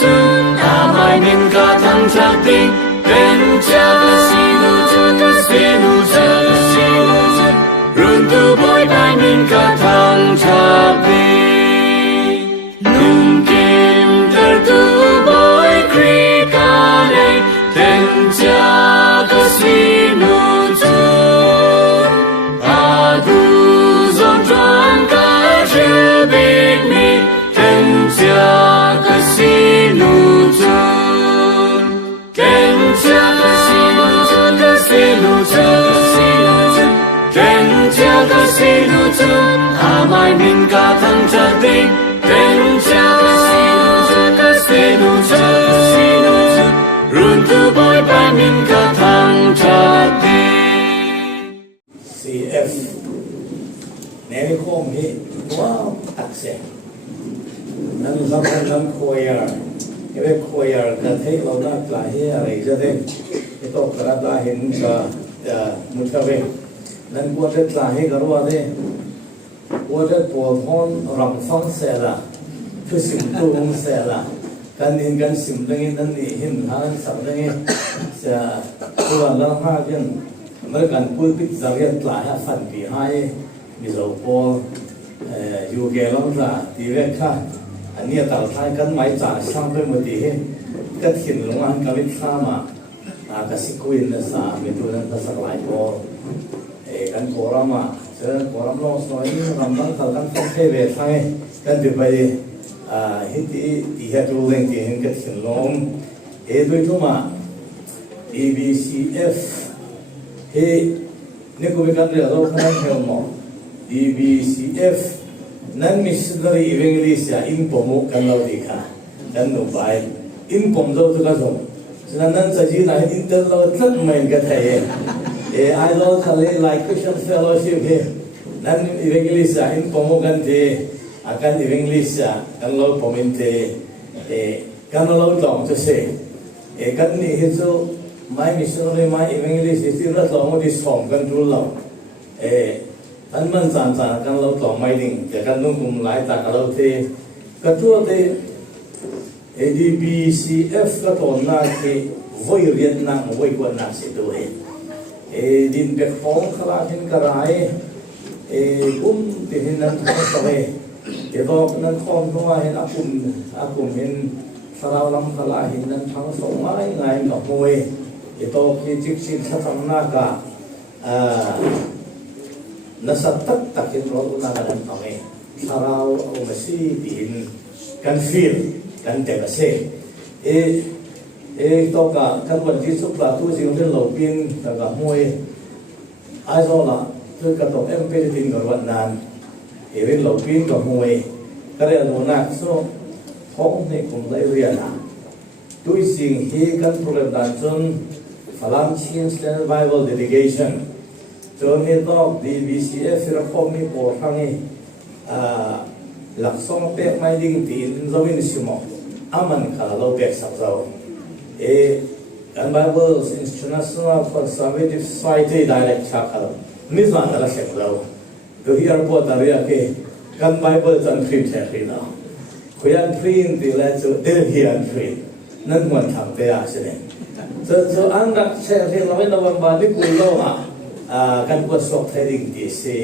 主，阿麦宁嘎汤查丁，人家的西路主的西路主的西路主，runtuh boy pai min ka thang chapi nung kim tertu boy kri kane ten cha ka sinu chu adu zon tron ka shil big mi ten cha ka sinu chu ten cha ka sinu chu ka sinu chu ten cha ka sinu chu amai min ka thang cha ding ten cha ka sinu chu ka sinu chu sinu chu runtuh boy pai min ka thang cha ding CF ในข้อนี้ว้าวตักเสียนั่นสำคัญนั่นคุยอะไรก็คุยอะไรกันให้เราหน้าตาเฮียอะไรจะได้ที่ต้องกระดาษเห็นก็มุดเข้าไปนั่นกว่าจะตาให้กระว่าได้กว่าจะปวดท้องรำฟังเสียละคือสิ่งตัวของเสียละการเห็นการสิ่งต่างๆนั่นนี่เห็นทางสับต่างๆจะตัวเราหาอย่างเมื่อการพูดพิจารณาตาให้ฝันปีให้มีเราพออยู่แก่ลำซาตีเวค่าอันนี้ต่างท้ายกันไม่จ่าช่างไปหมดทีก็เห็นลงมากับวิชามาก็สิคุยนั่นสามีตัวนั้นก็สักหลายพอกันโครามาเจอโครามลองสอยรำตั้งแต่กันต้องเทเวทให้กันจะไปฮิตที่เหตุเรื่องที่เห็นกันเห็นลงด้วยทุกมา DBCF นี่ก็เป็นการเรียนรู้ขนาดเท่าหมอ DBCF นั้นมิสเตอร์อีเวนต์ลิสต์อินพอมุกันเราดีค่ะกันหนูไปอินพอมเราทุกคนฉะนั้นจะจีน่าอินเตอร์เราตั้งไม่กันไทยไอ้เราทะเลไลค์คริสเตียนเฟลโลชิพนั้นอีเวนต์ลิสต์อินพอมุกันที่อาการอีเวนต์ลิสต์กันเราพอมินที่กันเราลองจะเสียกันนี่เหตุไม่มิสเตอร์ไม่อีเวนต์ลิสต์ที่เราลองมาดิสฟอร์มกันดูเราอันมันจานกันเราต่อไม่ดิ่งแต่กันนุ่งกุมหลายตาเราเทก็ตัวเทDBCF ก็ตอนนั้นที่วัยเรียนนั่งวัยกว่านักสิด้วยดินเบ็ดฟองขลาหินกระไรกุ้มที่เห็นนั้นทั้งสองที่ดอกนั้นคอนเพราะว่าเห็นอากุมเห็นสลาวลำขลาหินนั้นทั้งสองไม้ไงกับมวยที่ดอกที่จิกชินสัตว์นากาnasatak takin roh unagan kami saraw o masih din kan feel kan tegase to ka kan wan ji su pla tu jing den lo pin ta ga moi ai zo la tu ka to em pe din ga wan nan ven lo pin ga moi ka re no na so hong ne kum lai ria na tu jing he kan program dan chun falam chin stand bible dedicationจนมีต้อง DBCF เราพบมีโปรทั้งนี้หลักสองเป๊ะไม่ดิ่งตีนเราไม่ได้ชิมอามันขาเราเป๊ะสักเรากัน Bible International Conservative Society Direct ชักเราไม่ฟังอะไรเสร็จเราดูที่อาร์พอตอะไรกัน Bible จันทร์พิมพ์เสร็จแล้วคุยอันพิมพ์ตีแล้วจะเดินที่อันพิมพ์นั่นมันทำได้ใช่ไหมจะอันรักเสร็จเราไม่ต้องบันทึกกุลโลกกันก็สอบเทดิ่งที่สิ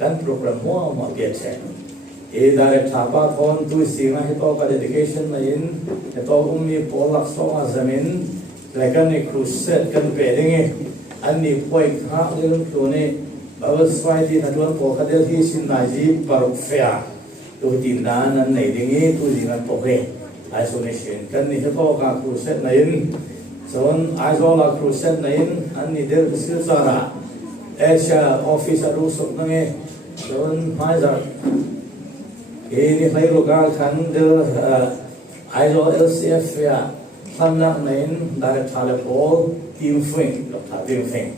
กันโปรแกรมมั่วมาเปลี่ยนแปลงได้ทำบ้านคนตุยสิ่งให้ตัวการ dedication มาอินให้ตัวมีโปรลักษณ์อาจจะมินแล้วกันในครูเซตกันเปลี่ยนไงอันนี้ป่วยข้าเรื่องตัวนี้บางสมัยที่นักวันพอคดีที่สินนายจีปารุเฟียตัวดินดานั้นในดิ่งตัวดิ่งนั้นพอเอง isolation กันนี่ให้ตัวการครูเซตมาอินส่วน isolate ครูเซตมาอินอันนี้เดี๋ยวสื่อสารAsia office rusuk nange don mazar ini hai local kan de ILO LCF ya samnak nain dari telepon team fing lokal team fing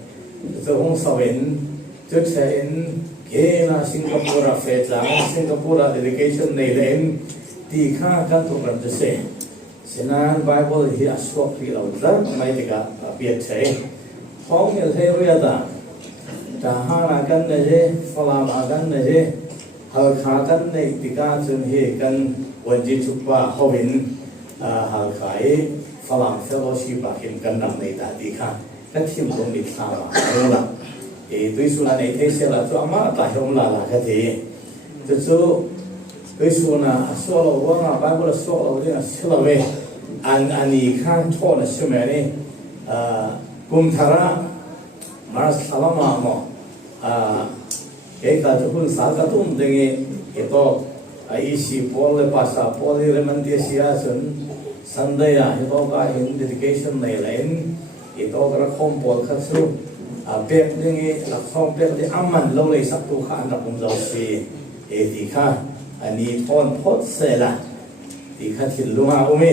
so hong sawen just in kena Singapore fetlang Singapore delegation nei len ti kha kan to ram se senan Bible hi aswak pi lo ra mai tika piet sei hong el hai ria da Tahara kan naje, falam akan naje, hal kakan naik tiga cun he kan wajib cuba hawin หากขายฝรั่งเฟลโลชิพเห็นกันนำในตาดีค่ะก็ทีมตรงนี้ทำมาเอาละตัวสุนันในเทศละตัวมาตายลงละละก็ทีตัวสุนันส่วนเราว่าบางคนส่วนเราเนี่ยส่วนเราอันนี้ข้างท่อนะใช่ไหมนี่กุมธาระมาสลามาโมก็จะพูดสารกตุ้มดึงก็อีสิพอลเลยภาษาพอลเลยมันเดียเสียส่วนสันเดียก็ก็เห็น dedication ในเล่นก็กระคมพอลขัดสู้เป็ดดึงหลักของเป็ดที่อามันเราเลยสักตัวข้านับผมเราสีที่ข้าอันนี้ทอนพอดเสละที่ข้าทิ้งลงมาอุ้ม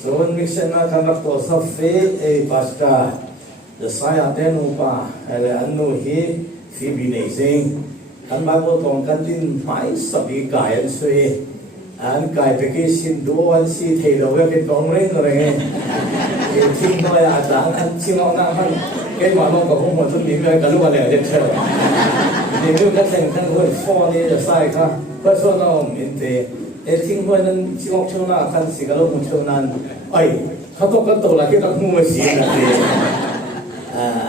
ส่วนมิกซ์น่ากันรับตัวสับเฟภาษาจะใช้อันเดนูปะอะไรอันนู้นฮีฟีบินเองซิงอันบางคนตรงกันดินไม่สับอีกายอันสวยอันกายไปกินดูอันสีเทโลเวกินตรงเร่งอะไรเงี้ยทิ้งไว้อาจารย์อันชิงเอาหน้ามันเกี่ยมาลงกับพวกมันทุกทีเลยกันรู้ว่าเนี่ยเด็ดเท่านี่เรื่องการแต่งกันคนฟอนี่จะใส่ค่ะเพราะส่วนเราเห็นแต่ทิ้งไว้นั้นชิงออกเท่าหน้าคันสิกระโลกเท่านั้นไอ้เขาต้องกันตัวละที่ต้องมือสีนั่นเอง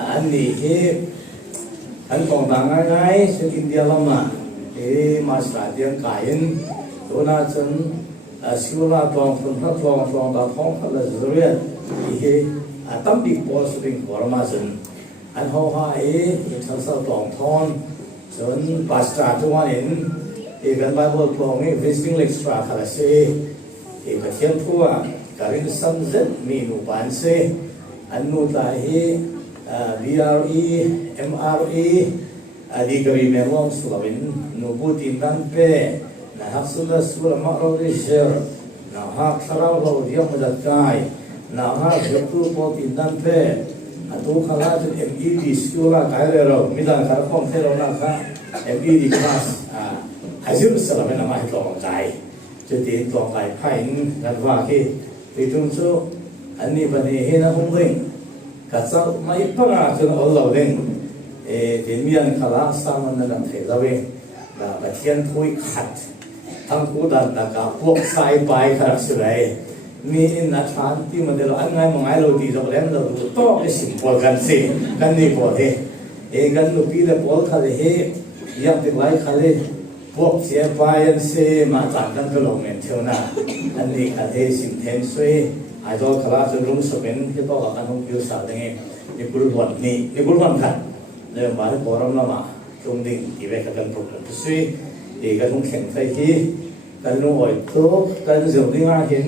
อันนี้อันของต่างง่ายๆเช่นอินเดียละมามาสายเดียงกายนตัวนั้นฉันสิวลาตองคนทัดตองตาท้องทัดเลยเรียนตั้มดิบพอสุดที่หัวมาฉันอันเขาหาฉันสาวตองทอนฉันภาษาตัวนี้กันไปบนพลองนี้ visiting lecture ขนาดเสียกระเทียมทั่วการินสัมเซ็ตมีหนูปานเสียอันนู้นได้BRE, MRE, di kami memang sulawin nubutin tanpe, nah sudah makro reser, nah sarau lau dia mendakai, nah betul potin tanpe, atau kalau tu MED sekolah kaya lau, misalnya kalau kompeten orang kan MED kelas, hasil sulawin nama itu orang kaya, jadi itu orang kaya paling dan wakil, itu tu, ani bani hina hongling. Kacau mai pernah tu Allah deng, demian kalau sama dengan terlalu, dah bagian kui kat, tangku dan tak pok sai pai kerap surai, ni nak cantik model angai mengai lo di dalam lo tu to simpel kan sih, kan ni boleh, kan lupi le bol kali yang terlalu kali pok siapa yang sih macam kan kalau mencionah, kan ni kali simpel sih. ไอ้ตัวขลาดจนรุ่งสเปนที่ต้องการท่องเที่ยวสาวยังไงนี่กุลวันนี่กุลวันกันเรื่องมาที่โบราณละมาตรงดิ่งที่เวกันปลุกผู้ช่วยที่กันต้องแข่งไฟที่กันต้องอ่อยตัวกันเสียงที่งาเห็น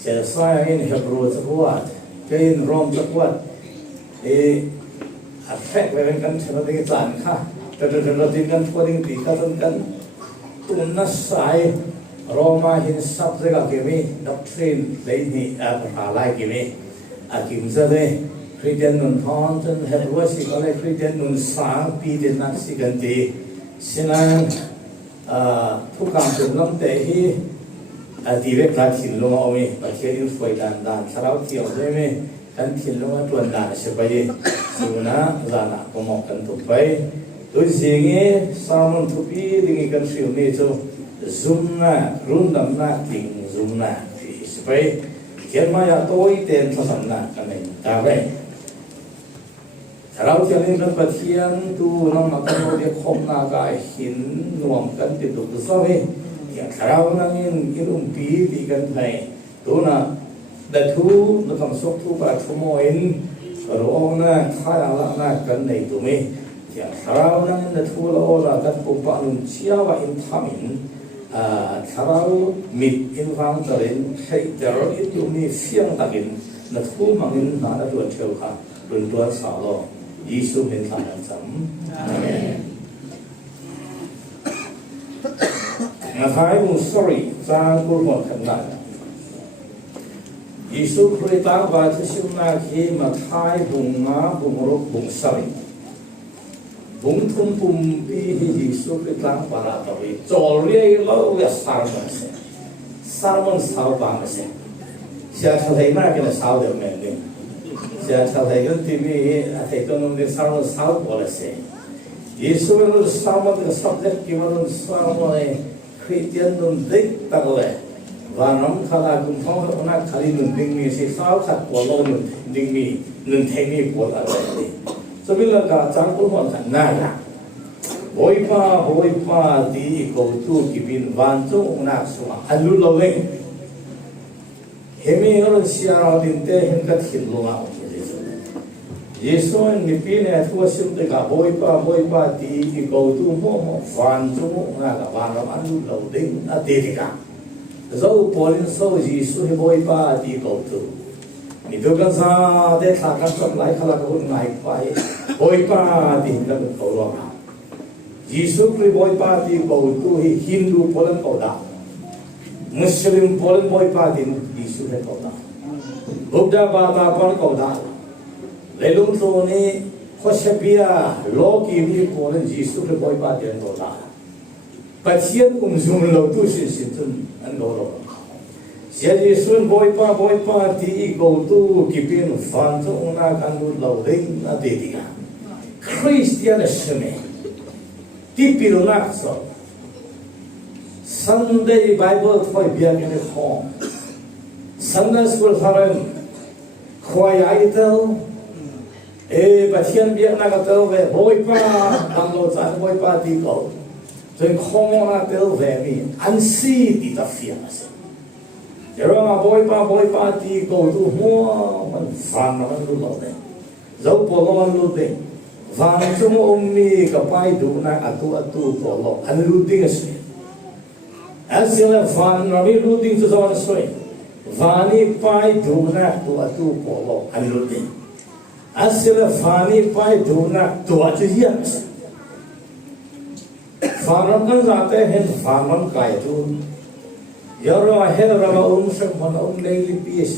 เสียสายเห็นเฮบรูสักวัดเป็นรอมสักวัดอัดแทกไปเป็นกันเชื่อที่จานค่ะแต่เราดิ้นกันทั่วดิ่งตีกันตุนนัสสายRoma hin subject kimi doctrine leini apalai kimi akimzale Christian nun thon chen hebwasi kale Christian nun sang pi den nak siganti sinan thukam tum lam te hi direct la thin lo omi pathian in foi dan sarau thiau le me kan thin lo tuan dan se bai suna zana komok kan tu bai tu singi samun thupi dingi kan siu ni chu Zumna, rundam na ting zumna, sebagai kerana toy ten sana kami tahu. Kalau jalan dan bagian tu nama kamu dia kom naga hin nuam kan itu besar ya kalau nangin ilmu pi di kan hai tu na datu nakam sok tu pada semuain kalau na kaya na kan itu me ya kalau nangin datu orang kan kumpa siapa in tamin kalau mit infang terin hei teror itu ni siang takin nak mangin nada tuan cewah tuan salo Yesus minta macam Amen. Ngakai pun sorry jangan kurang kenal Yesus berita baca sunaki makai bunga bunguruk bung sorry bung tum pumpi Yesus berita para tawi jolly lo ya sarman sao bang se siapa lagi mana kena sao dia mending siapa lagi tu TV atau nunggu sarman sao boleh se Yesus itu sarman itu subjek kita itu sarman Christian itu dik tak boleh và nắm khá là cũng không có nát khá đi nâng đinh mi sẽ sao khát của lo nâng đinh mi nâng thay mi của là vậy đi cho biết là cả trang cũng hoàn thành này là bồi pa đi cầu tu kịp in van chung nát xuống anh luôn lâu lên hemi ở xia ra tin te hen cái thiên luôn nào Yesu ni pine thua sim te cả bồi pa đi cầu tu mo van chung nát là van làm anh luôn lâu đến à đi cả dẫu Paulin sau Giêsu hi bồi pa đi cầu tu ni tu kan sa de thà kan sắp lại khala ko ngai pai bồi pa đi kan cầu lo Giêsu Christ bồi pa đi cầu tu hi Hindu Paulin cầu da Muslim Paulin bồi pa đi Giêsu he cầu da Buddha Bata Paulin cầu da lelung so ni khosapia lo ki ni Paulin Giêsu Christ bồi pa đi cầu da Patient zoom lo tu sin tun an lo sia Giêsu bồi pa ti go tu kipin fan so una kan lo ring na de diga Christian shme ti pilnak so Sunday Bible thoi bia ni home Sunday school haram khoi ai tel patient bia na ka tel ve bồi pa kan lo chan bồi pa ti go Then không na tel về mi anh si đi ta phiền à rồi mà bồi pa ti go tu mua mình phàn nó luôn lâu đấy dấu bộ nó luôn đấy vàng chung ông mi cái pai đủ na atu bộ lo anh luôn tiếng à sui anh xem là vàng nó mi luôn tiếng cho anh sui vàng ni pai đủ na atu bộ lo anh luôn tiếng anh xem là vàng ni pai đủ na atu hiền Farm kan जाते हैं farm काय तो यारो है रमा उनसे मन उनले लिपीस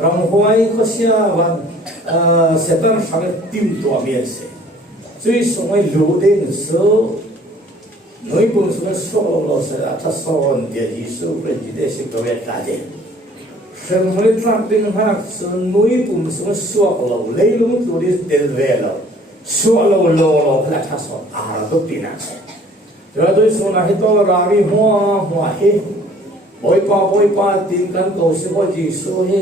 रम होई खसिया वन सेतन संगे टीम तो अमेसे सुई समय लोडिंग सो नोई पुन सो लो से आता सोन दे यीशु प्रेजिदे से तो काजे सेमले ट्रांटिंग हाक सो नोई पुन सो लो लेलुम तो this del velo so low la taso ara to pinache rồi tôi số này tôi ra đi hoa hi bồi pa tin căn cầu sẽ có gì số hi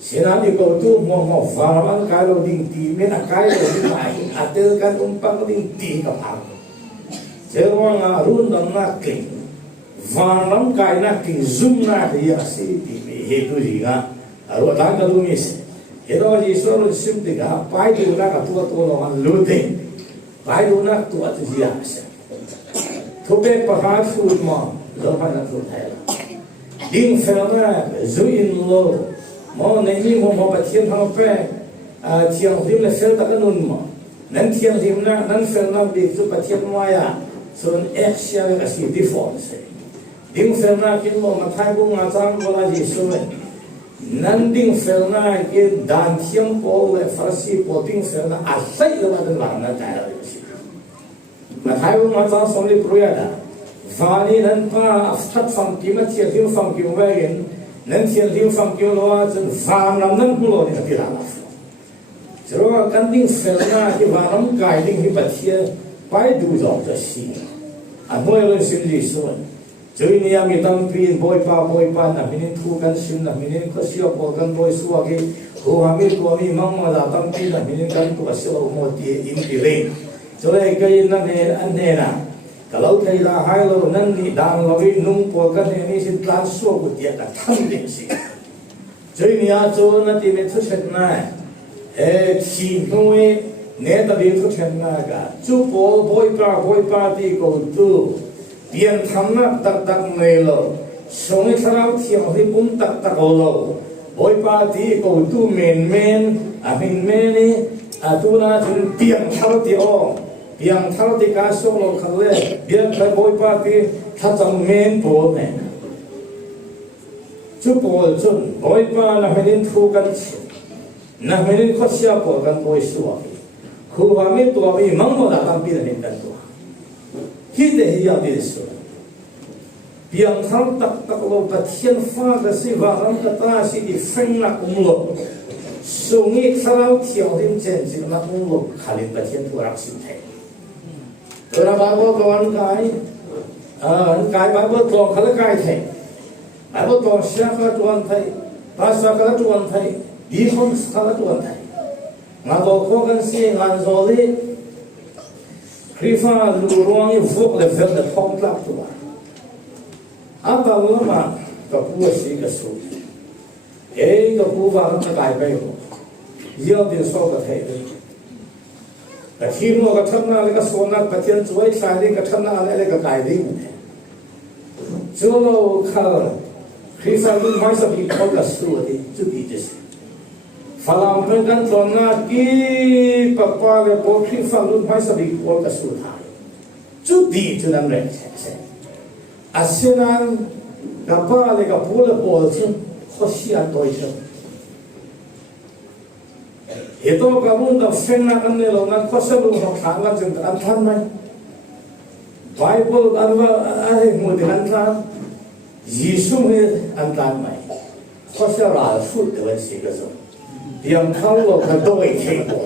sẽ làm đi cầu tu hoa vào ăn cái đầu đình tì mấy là cái đầu đình lại à tiêu căn băng đình tì cả hàng sẽ có ngà run đằng na kinh và lắm cái na kinh zoom na thì à sĩ tì hệ tu gì cả rồi đang cái luôn nhỉ hệ đó gì số rồi sim thì cả bài tu na cả tu nó ăn lúa thế bài tu na tu à gì à thu bé bà phu mà lo phải là thu thay đinh phèo na zuin lo mà này mi mà bà thiên thằng bé thiang dim là phèo ta cái nun mà nên thiang dim na nên phèo na bị tu bà thiên mai à son exia cái gì difference đinh phèo na cái mà thay bung ngã trang có là gì số này nên đinh phèo na cái đàn thiang po là farsi po đinh phèo na à sai là mà đừng làm na cái là mà thái bung mà trang xong đi pruya đã và đi nên pa phát phong kim mà thiệt thiêu phong kim về nên thiệt thiêu phong kim lo chân phàm làm nên cũng lo đi cái là rồi căn đinh phèo na cái và nắm cài đinh cái bát thiệt phải đủ rõ cho xí à mỗi lần xin gì số chơi ni ami tam pin boy pa na minin thu kan sim na minin ko siya po kan boy suwa ki ho ami ko mi mang ma da tam pin na minin kan to siya mo ti in ti le cho nên cái na ne an ne na kalau thầy là hai lâu nan ni dang lo vi nung po kan ne ni sin plan so ko ti ka tham ding si chơi ni a cho na ti me thu chet na thi noi ne ta bi thu chet na ga chu po boy pa ti ko tu tiền thắm na tak này lo sống cái sao thiệt thì cũng tak lo bồi ba tí cầu tu men mình men đi tu na thì tiền thao thì cá số lo khăn lệ tiền phải bồi ba tí thắt trong men bộ này chú bộ chun bồi ba là mình thuกันna mình có xia bộกันbồi suwa khu hoa mi tua mi mang mo da tam pi mìnhกันtua khi để hiểu đi số biang thang tak lo pathian pha ka si wa ram ka ta si di phanh na kum lo sungi thao thiao dim chen chi na kum lo khalin pathian thu rak sim the ra ba bo ko an kai ba bo to khala kai the ai bo to sia ka tuan thai ta sa ka tuan thai di khom sa ka tuan thai nga do ko kan si ngan zo li krifa lu ruang i vok le vel de thong tlak tu ba ata lama ka pu si ka su ka pu va ka kai bai ko yo din so ka thai de ka thi mo ka thana le ka so na ka tian chuai sai le ka thana le ka kai ding zo lo ka krifa lu mai sa bi ko ka su de chu di de falam pen kan tona ki papa le po krifa lu mai sa bi ko ka su thai chu di chu nam re se asinan kapa le ka pu le po chu khosia toi chu ito ka mun da fenna kan ne lo na khosa lu ho thang la jin an than mai bible anwa ai mu de an than yisu me an than mai khosa ra fu de wen si ka so yang khao lo ka doi ke po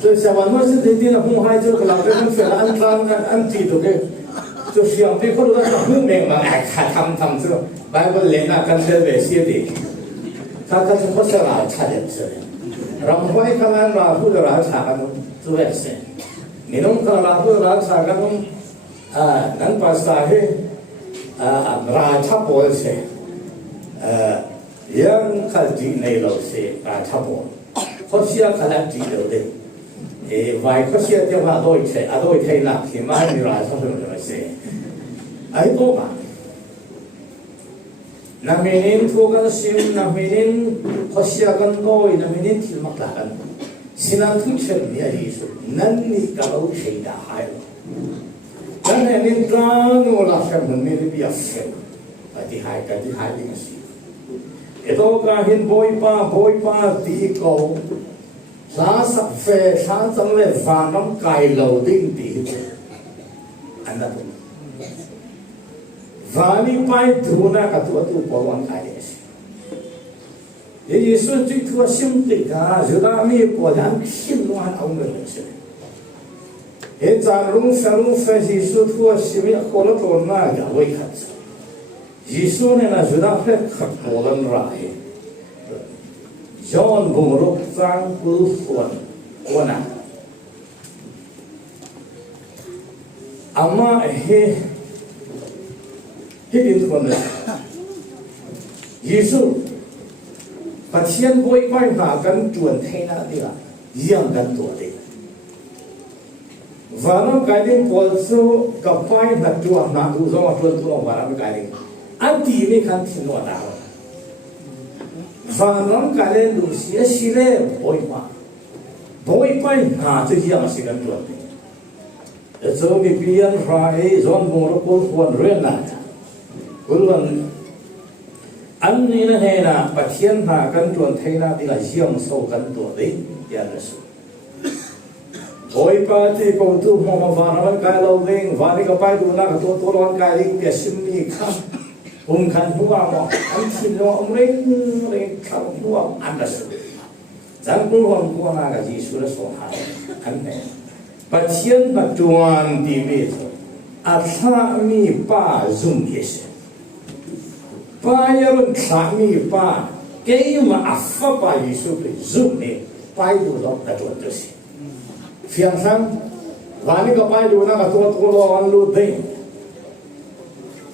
so sa wan mo se de din na hu hai chu ka la pe an fe an than an ti to ke就想对或者那后面嘛，哎，他们这外国人啊，跟这边写的，他是不是啦？差点是的，然后外看看啦，或者啦查看都也是，你弄看啦或者啦查看能把啥去啦差不多是yang kaji nei lo se差不多，好些看来记得的。外国些电话多一些，多一些那起码你来说什么些，多嘛。那每年托个心，那每年好些个多，那每年听嘛大个，现在ทุกเช้าเนี่ยดีสุดนั่นนี่ก็เอาใช้ได้แล้วนั่นเองการโน้ล่ะฉันมันไม่ได้พิเศษที่หายกันที่หายดิ้งสิตัวการเห็นบ่อยป้าตีเขาสาสักเฟสาสังเลฟาน้ำไก่เหลาดิ้งตีอันนั้นฟานี่ไปดูนะกับตัวปอวันไก่เนี่ยสิยิ่งสุดที่ตัวชิมติกาจุดามีปอดันขินวันเอาเงินสิเห็นจานรุ่งเฟยิ่งสุดตัวชิมิคนละตัวน่าจะไว้ขัดยิ่งสุดเนี่ยนะจุดาเพื่อขัดโมลันไรย้อนบุงรบสร้างกุศลวันนั้นอามาดินคนเลยยิสุปัจเจียนบ่อยไปหากันจวนเทน่าดีละยังกันตัวเดียววันนั้นการดิ้งพอสู้กับไปหาจวนหาดูสมาชวนตัววันนั้นการดิ้งอันที่ไม่คันทิ้งวันดาววันนั้นการเล่นดูเสียสิเล่บ่อยไปหาจะยังสิกันจวนเดียวแต่จะมีเปลี่ยนรายจนมรกตวันเรื่องนั้นคุณวันอันนี้นะเห็นนะปัจเจียนหากันจวนเทน่าดีละเยี่ยมโซกันตัวเดียวนั่นสิโอยปาที่กูตู้มองมาวันกายเราเองวันนี้ก็ไปดูนะกับตัวร่างกายเองเดี๋ยวชิมนี่ครับผมขันหัวมองอันที่เราเร่งขันหัวอันนั้นสิจังกูวันกูน่ากับจีสุรสหายอันนี้ปัจเจียนมาจวนดีเวทอาชามีป้าซุ่มเยสป้ายรุ่นสามีป้าเกี่ยมาอัฟป้ายิสุไปซุ่มเนี่ยไปดูดอกตะจวนตัวสิเฟียงซังวันนี้ก็ไปดูนะกับตัวร้อนรูดเด้ง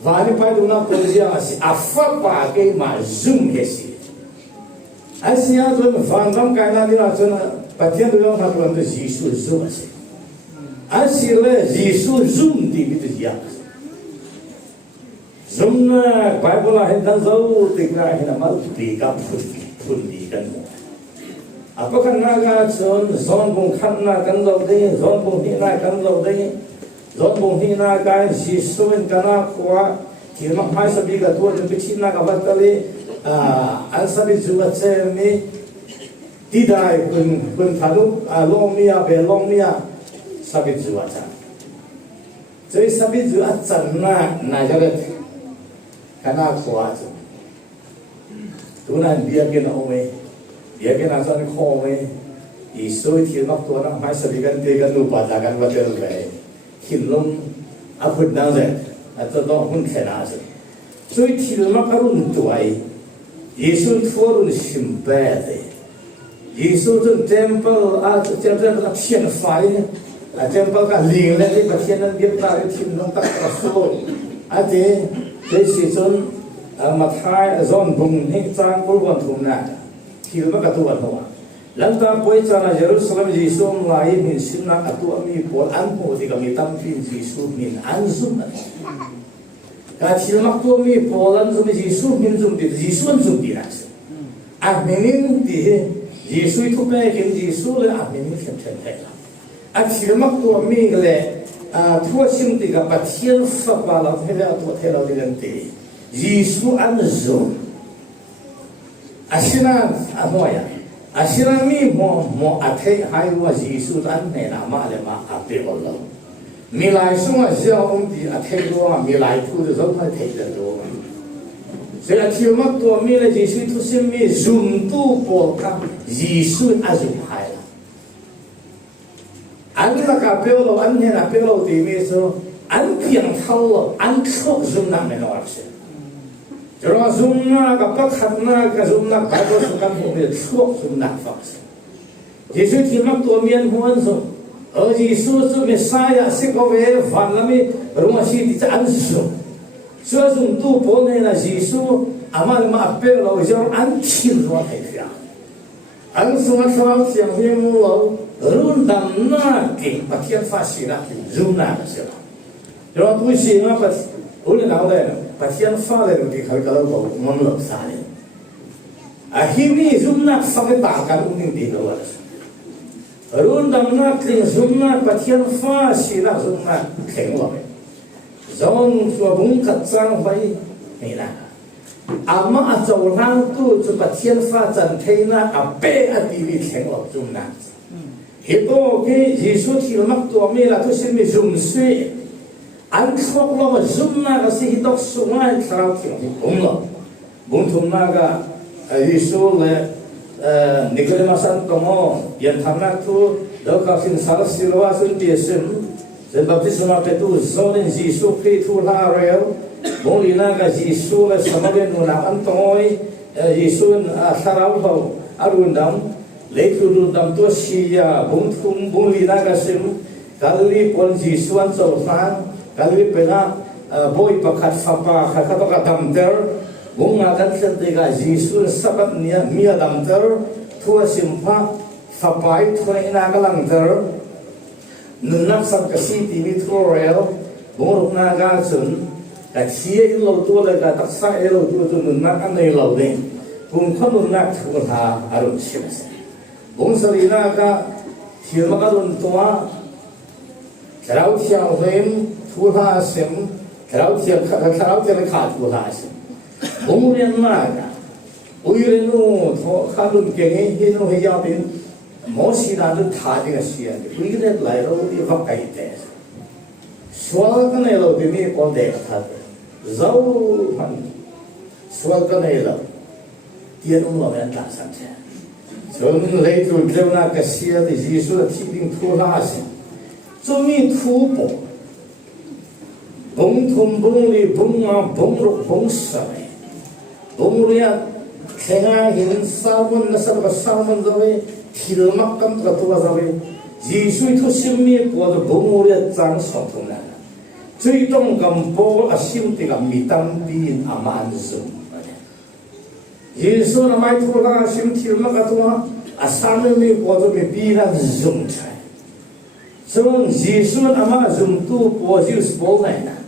วันนี้ไปดูนะตัวเจ้าสิอัฟป้าเกี่ยมาซุ่มเยสิไอ้เสียจนฟังคำการนั้นนี่ละจนปัจเจียนดูนะตัวนั้นยิสุซุ่มสิอันสิเลยยิสุซุ่มดีมิตรยาซุ่มนะไปบุลาเห็นทั้งเจ้าติกาเห็นมาตีกับพุ่นดีกันหมดอาพกันนากาจนซอนบุงขันนากันเราได้ซอนบุงที่นากันเราได้ซอนบุงที่นาการยิสุเป็นกันนาขวาที่มันหายสบิกับตัวจนไปชินนากับวัตถุเลยอันสบิจุวัตเซมีที่ได้คุณทารุลงเมียเบลงเมียสบิจุวัตจะสบิจุวัตจันนาจะเลยกันนาขวาจุตัวนั้นเบียกินเอาไหมเบียกินอาจารย์ข้อไหมอีสุยที่นับตัวนั้นหายสบิกันเตกันนูปัจจักันวัตถุเลยหินลงอาพุดนั่นเลยอาจจะต้องหุ่นแค่นั้นสิ ช่วยที่เรามารุนตัวเยซูทั่วรุนสิมเบดเยซูจนเทมเพิลเทมเพิลเชียนไฟเทมเพิลก็ลิงเลยที่ประเทศนั้นเก็บตาที่ลงตักกระโซนเดี๋ยวสิจนมาทายจอนบุ้งให้จางกุลวันทุ่มน่ะที่เราก็ตัวหัวหลังจากไปจานาเยรูซาเล็มเยซูไล่มินสินักตัวมีปอลอันโมที่ก็มีตั้งพินเยซูมินอันซุ่มนั่นการที่เราตัวมีปอลอันซุ่มเยซูมินซุ่มที่เยซูอันซุ่มที่นั่นสิมินที่เยซูทุกอย่างเห็นเยซูเลยมินเห็นเห็นเห็นละที่เราตัวมีก็เลยทั่วสิ่งที่กับปัจจัยฟ้าบาลเทเลตัวเทเลดิลันตีเยซูอันซุ่มสินะหัวยังสินะมีโมอัฐิให้ว่าเยซูอันเนี่ยนามาเลยมาอัปเดตแล้วมีหลายส่วนเจ้าองค์ที่อัฐิรู้ว่ามีหลายผู้ที่เขาไม่เทเลรู้เสร็จที่เราตัวมีเลยเยซูทุกสิ่งมีซุ่มตู้ปอกับเยซูอันซุ่มให้ละอันนี้ละกับเปล่าอันเนี่ยนะเปล่าที่มีส่วนอันเพียงเท่าอันเขาซุ่มนั่นไม่น้อยสิเราซุ่มน่ากับพักขัดน่ากับซุ่มน่าไปก็สุกันหัวเนี่ยชั่วซุ่มน่าฟังสิเยซูที่มักตัวเมียนหัวซุ่มเยซูซุ่มเมสไซาสิกเอาไว้ฟังแล้วมีรู้ว่าชีที่จะอันซุ่มส่วนซุ่มตู้ปนเนี่ยนะเยซูอามาเลยมาเปล่าเราจะอันชิลว่าให้ฟังอันซุ่มอันสาวเสียงเพียงเรารุ่นดำน่าเก่งปะเทียนฟ้าสีน่าซุ่มน่าเสียเราตัวเสียงว่าโอ้ยน่าเลยปัจจัยฟ้าเลยที่เขาจะเล่าบอกมันหลบสายที่นี่ซุ่มนักฟังต่างกันอุ้งดีกว่ารุ่นดำนักลิงซุ่มนักปัจจัยฟ้าสีนักซุ่มนักแข็งเลยจงตัวบุ้งกัดจังไปนี่นะอามาเจ้าร่างตู้จุปัจจัยฟ้าจันเทน่าเป๊ะดีวิแข็งหลบซุ่มนักเหตุว่าที่เยซูที่มักตัวมีละทุกสิ่งมีซุ่มซีอันครบเราซุ่มนักสิ่งที่ต้องสุ่มให้คราวที่บุ้งเราบุ้งทุ่มนักเยซูเลยนิโคเดมัสต์ตโมยันทำนักทูแล้วก็สิ่งสารสิลวาสุนเดียสิมเสบับที่สมาเปตูโซนินเยซูคริสต์ลาเรียวบุ้งลีนักเยซูเลยสมัยนู้นอันตอยเยซูสาราวเขาอารุณดำเล็กรุณดำตัวชียาบุ้งทุ่มบุ้งลีนักสิมกัลลีปนเยซูอันโซฟังKalau pernah boy pakat fapa kata pakat damter, bunga kan sentiga Yesus sabat niya mia damter, tua simpa fapai tua ina kalangter, nunak sam kasi tibi trorel, bunga naga sun, kat siya ilo tua lega taksa ilo tua tu nunak anay ilo ding, bunga nunak tua ha arun sinas, bunga salina ka hirma kalun tua, kalau siang lemทุลาเสียงเราเทียมไม่ขาดทุลาเสียงผมเรียนมากอุยเรนูทอขาลุนเก่งเฮนูเฮียบินมอสีนาดุท่าดีกันเสียงอุยเรนไล่เราดีวักไก่เตะสวลกันเราดีมีคนเด็กทัดเจ้าพันสวลกันเราเทียนอุ้งเราเนี่ยตัดสัญญาจนเลยจุดเรื่องนักเสียที่ยิสุที่ดิ้งทุลาเสียงจะมีทุบบุ้งทุ่มบุ้งลีบุ้งมาบุ้งรุกบุ้งสายบุ้งเรียกแข่งหินสาวมันนั่นสับสาวมันจะไปทิลมักกันตระตัวจะไปยิสุทุสิมีปวดบุ้งเรียกจังสองทุนนั้นจุดตรงกับโบอาชิมติกับมีตั้งปีนอามันซุ่มยิสุน่ะไม่ทุลาอาชิมทิลมักกันตัวอาสามมีปวดมีปีนันซุ่มใช่ส่วนยิสุน่ะมาซุ่มตัวปวดยิสุโบไหนนะ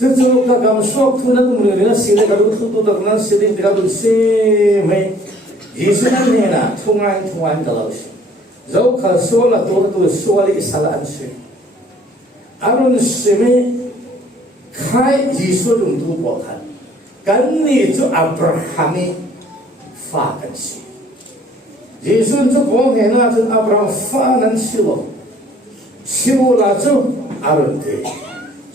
จะจะลูกกับกำชับทุนนั้นมือเรื่องสิ่งที่กระดูกทุกตัวนั้นสิ่งที่กระดูกเสียไม่ยิ่งนั้นเนี่ยนะทุ่งอันกันเราสิเราข้าส่วนละตัวส่วนอิสระอันสิอารมณ์สิไม่ใครยิ่งส่วนลงตัวบอกกันนี่จะอับราฮัมฟ้ากันสิยิ่งส่วนจะบอกเห็นว่าจะอับราฮัมฟ้านั้นสิวสิวละจะอารมณ์เดีย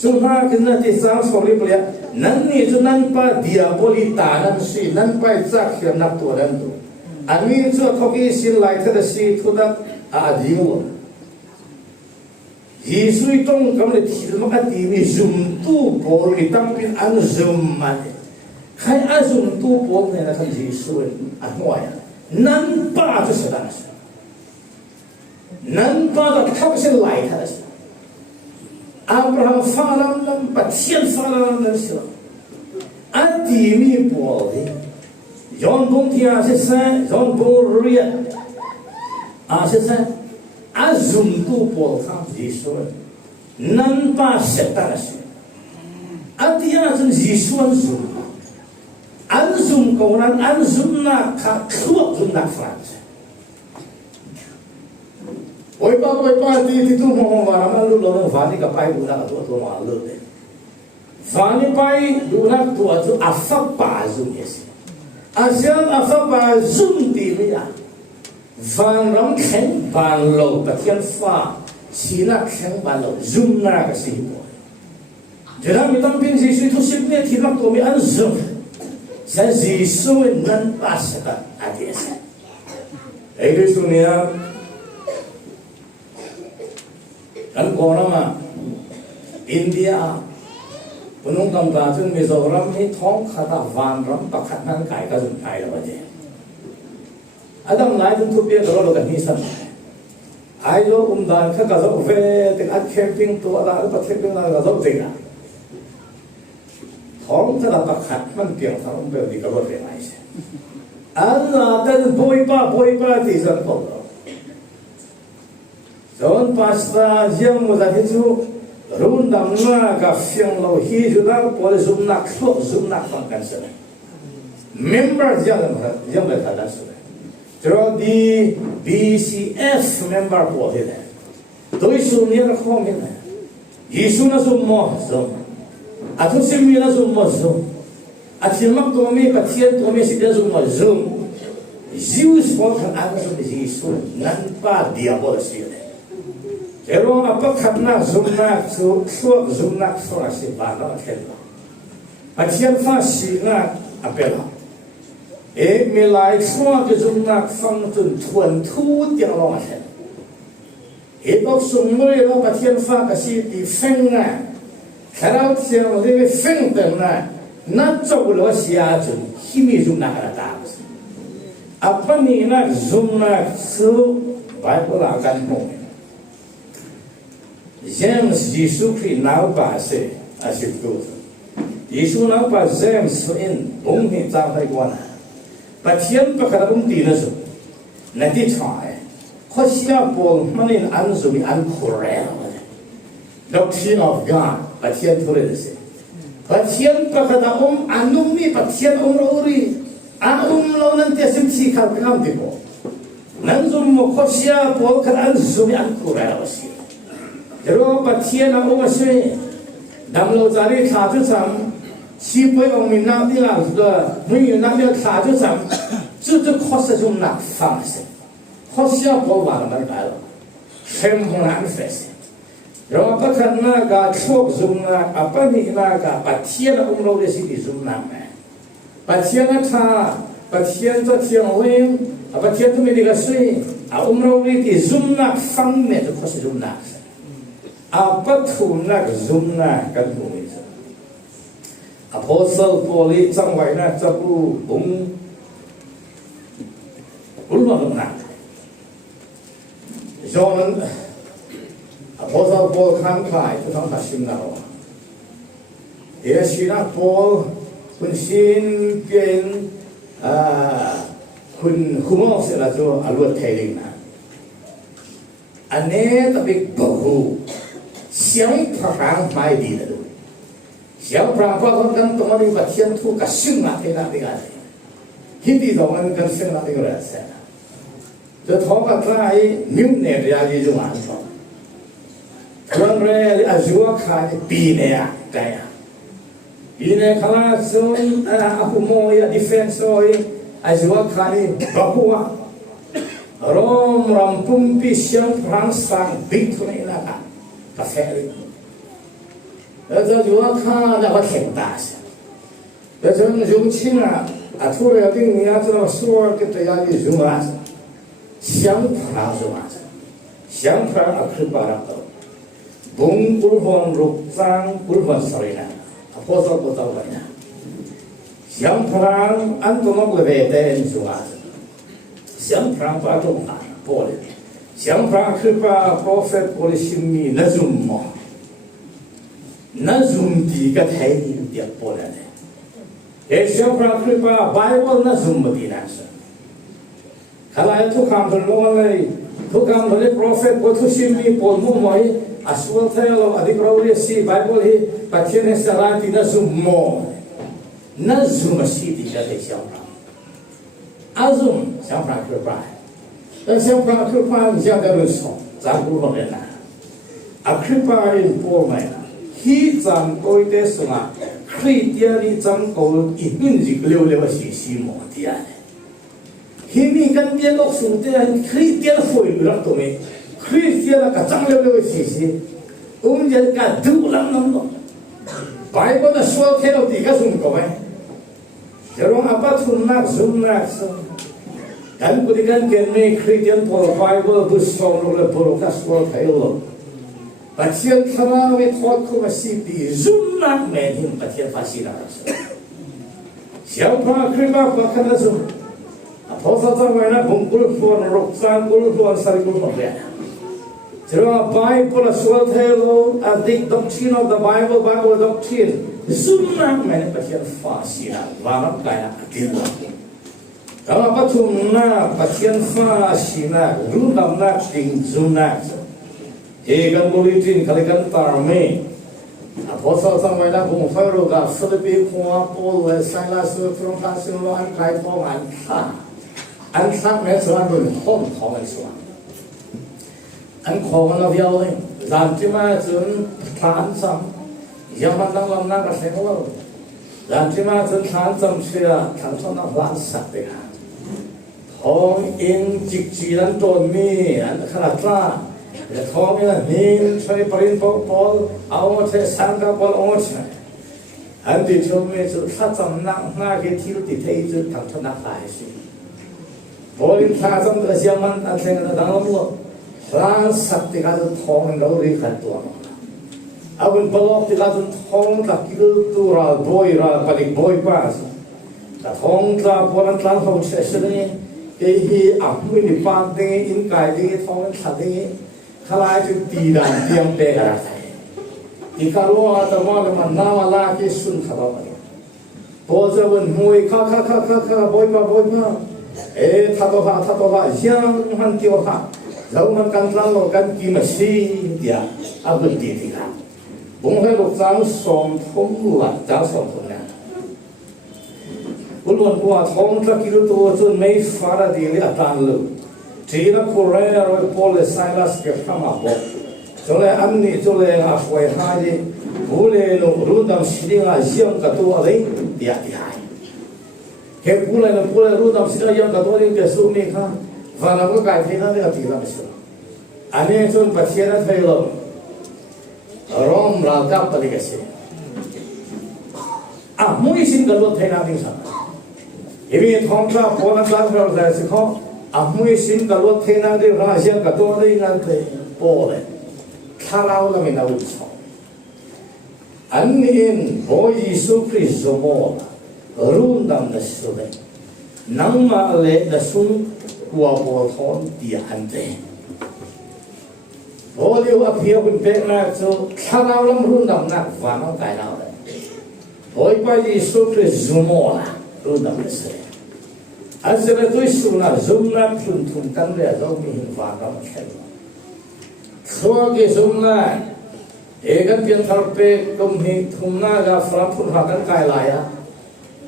จุดนั้นคือนั่นที่สร้างสมริบเลยนั่นนี่จุดนั้นไปดิอาโบลิตานั่นสินั่นไปจากเขียนนักตัวนั้นตัวอันนี้จุดทวีสินไล่เธอสิทุกนั้นอาดิโอ耶稣中咁你提么个地咪 zoom 都波你当边按 zoom 嘛，开按 zoom 都波呢那看耶稣按我呀，难巴就是当时，难巴的他不是来他的是，阿布拉罕发了那把天发了那是，按地咪波的，yon bong tia se sa yon bong ria a se sa azum tu pol kham jisu nan pa setan se atia jun jisu an zum ko nan an zum na kha khuak zum na fa oi pa ti tu mo wa ma lu lo va ni ka pai bu na to ma lu de va ni pai du na tu a zu afa pa zum yes ASEAN afa ba zum di mi ya van ram khen ban lo ta thian fa sina khen ban lo zum na ka si bo jera mi tam pin ji su thu sip ne thi lak to mi an zum sa ji su nan pa sa ta ades ai de su ne ya kan ko na ma India punong kamta chun Mizoram ni thong khata van ram pakhat nan kai ka jun kai lo je adam lai jun thu pe ro lo ka ni san ai lo dan kha ka zo ve te at camping to ala pa camping la zo te ga thong ta pakhat man piang thang be di ka lo te mai se an la ta boy pa ti san ko zon pasta jam mo da chu run dam na ka fiang lo hi ju da pol zum na fang kan se member jam le ta da se tro di BCF member po he da doi su ni ra khom he da yesu na zum mo zum a thu sim mi na zum mo zum a thil mak to me pa thian to me si da zum mo zum Jews po kan an zum yesu nan pa dia po si da Erong apa karena zumnak zumnak si bala kela. Patian fasi nak apela. Milai semua ke zumnak fang tuan tu tiang long asen. Bok sumui lo patian fa kasi di feng na. Kalau tiang lebih feng tengna, nak jauh lo sia jum himi zumnak ada tak. Apa ni nak zumnak su Bible akan mung. James Yesu Christ now passe as it goes. Yesu now passe James in bong ni ta hai kwa na. Pathian pa ka bong ti na so. Na ti chai. Kho sia pol manin an so mi an korel. Doctrine of God. Pathian thore de se. Pathian pa ka da anum ni pathian ro ri. An lo nan te sim si khal kam di ko. Nan zum mo kho sia pol ka an so mi an korel si. Jero pathian ang umaswe damlo jari khaju sam sipoi ong min na ti la da mui na dia khaju sam zu khosa zum na fa se khosia po wa na da lo sem hong an fe se ro pa khan na ga thok zum na apa ni na ga pathian ang lo de si di zum na me pathian na tha pathian to thiang wen pathian to me di ga sui a lo ri ti zum na fang me to khosa zum na apa thunak zumna kan bumi sa apostle Paul changwai na chapu bung ulma na John apostle Paul khan khai to thang tasim na ro sina Paul kun sin pen kun humo se la jo alwat thailing na ane tabik bahu Siang perang mai di dalam. Siang perang apa kan teman patian tu kasih mati nak dengar. Hindi zaman kasih nak dengar saya. Jadi thong katrai new ne dia di jualan thong. Kalau re azua kali pine ya kaya. Pine kalau so aku mau ya defense oi azua kali bahwa rom rampung pisang perang sang big tu ni lah. Kafir. Jadi juga kan dapat kentas. Jadi jumlah na, atur yang ini ada suara kita yang jumlah, siang perang jumlah, siang perang akhir barang tu. บุงกุลฮอนรุกสร้างกุลฮอนสรินะพอสอบตัวไว้นะเสียงพรางอันตัวนักเลเวเตนสุอาเสียงพรางปาตรงอ่านพอเลยเสียงพรางคือปาโปรเฟตโพลิชิมีนัจุมมอนัจุมดีก็ไทยเดียบพอเลยเสียงพรางคือปาไบเบิลนัจุมดีนั่นสิขณะทุกคำทุกลงเลยทุกคำเลยโปรเฟตโพลิชิมีปนมุ่งหมายอาศัยเทลอดีตเราเรียกสิไบเบิลที่ปัจจัยในสารที่นัจุมมอนัจุมสิดีก็ได้เสียงพรางอาจุมเสียงพรางคือปาแต่เสียงพรางคือปาไม่ใช่การรู้สอนจากกุลฮอนเลยนะอาคือปาอินโปรไม่นะฮีจังโอยเตสนะคริสเตียนิจังโอยอินจิกเลี้ยวเลี้ยวสิสิโมเดียนฮีนี่กันเดียนอกสุนเตียนคริสเตียนฟุยรักตัวนี้คริสเตียนก็จังเลี้ยวเลี้ยวสิสิจะกันดูลำน้ำน้ำไบเบิลน่ะสวดแค่เราตีกันสุนก็ไม่จะร้องอาบัติสุนนักสุนนักสุนกันกุฏิกันเกณฑ์ไม่คริสเตียนพอไบเบิลดูสอนเราพอเราสวดให้เราปัจจัยทาราเวทอดคุมาสิบีซุนนักแม่หิมปัจจัยภาษีนาสเสียวพระคริสต์มาสขันซุนพอสัตว์ไว้นะบุญกุลฟอนรกสานกุลฟอนสารกุลฟอนเนี่ยจะว่าไบเบิลสวดให้เราอะดิกด็อกทรีน of the Bible Bible doctrine ซุนนักแม่ปัจจัยภาษีนาวาระกายนะดิลแต่ว่าปัจจุบันนะปัจจัยภาษีนารุ่นดำนักดิ่งซุนนักเอกันบริจินขลิกันตารมีพอสาวสมัยนั้นผมฟังรู้ว่าฟิลิปปินส์หัวโปลและไซลัสฟรองคาซิโลอันไกลทองอันข้าแม่สวนบนห้องของไอ้สวนอันของเราเดียวเลยหลังที่มาจนทานซ้ำยังมันต้องลำนักกระเซ็งเราหลังที่มาจนทานซ้ำเชื่อทางชนนักล้านสัตว์เลยครับทองอิงจิกจีนั้นตัวมีอันขนาดล้าแต่ทองนี่นะหินใช้ปริญญาปอลเอาใช้สังกัปอลเอาใช่อันที่ชมเนี่ยสุดท้ายจำนักหน้าเกทิรุติเทจุดทางชนะหลายสิพอลิท่าจำตัวเสียมันอันเซงกันดังนั้นว่าร้านสัตว์ที่การจะทองเราเรียกขันตัวเอาเป็นปลอกที่การจะทองตะกิลตัวเราบอยเราปฏิบอยป้าสิแต่ทองตาพอนั้นตาเขาเชื่อสิเนี่ยเฮียอ่ะไม่ได้ปานเด้อินไก่เด้ทองนั้นขัดเด้ขลายจุดตีดันเตียงเตะอะไรที่การว่าแต่ว่ามันน่ามาลาที่สุนทรภพพอจะวันมวยข้าบอยมาทัดว่ายังมันเกี่ยวกับเรามันกันตรังเรากันกินสีเดียอาบุตรที่กันบุ้งให้ลูกสาวสองทงหลังจ้าสองทงนั้นบุญวันว่าทองตะกิลตัวจนไม่ฟาราดีเลยอัตราลูทีละคนเรียนโพลิไซลัสเก็บข้ามาบอกจนเลยอันนี้จนเลยอาฟวยหายบุเรนุรุ่นดำสิ่งอาเจียงกับตัวอะไรเดียที่หายเก็บบุเรนุรุ่นดำสิ่งอาเจียงกับตัวนี้เกิดสู้นี่ค่ะวันนั้นก็กลายเป็นอะไรกับที่เราไม่ใช่อันนี้จนปัจจัยนั้นไปแล้วร้องราวกับอะไรกันสิมุ้ยสิ่งกันรถไทยนาดิ้งสันอีวีทองคำพอนั้นเราได้สิเขามุ้ยสิ่งกันรถเทนังเดียวราเซียกับตัวนี้นั่นเลยโป้เลยข้าเราละไม่น่าวิจารณ์อันนี้โอ้ยิสุคริสต์โมรุ่นดำนัสุดเลยนังมาเลนัสุนกัวโบทอนตีอันเดโอ้เดี๋ยวอภิญญาเป็นเป็นนักสู้ข้าเราละรุ่นดำนักว่าน้องไก่เราเลยโอ้ยไปยิสุคริสต์โมละรุ่นดำนัสุดอันเสร็จตัวสุนัขจุ่มนักทุนกันเลยเราไม่เห็นว่าเราไม่ใช่ข้อที่จุ่มนักกันเพียงทาร์เปกุมหิทุมนักกับฟลับทุนหักันไกลลาย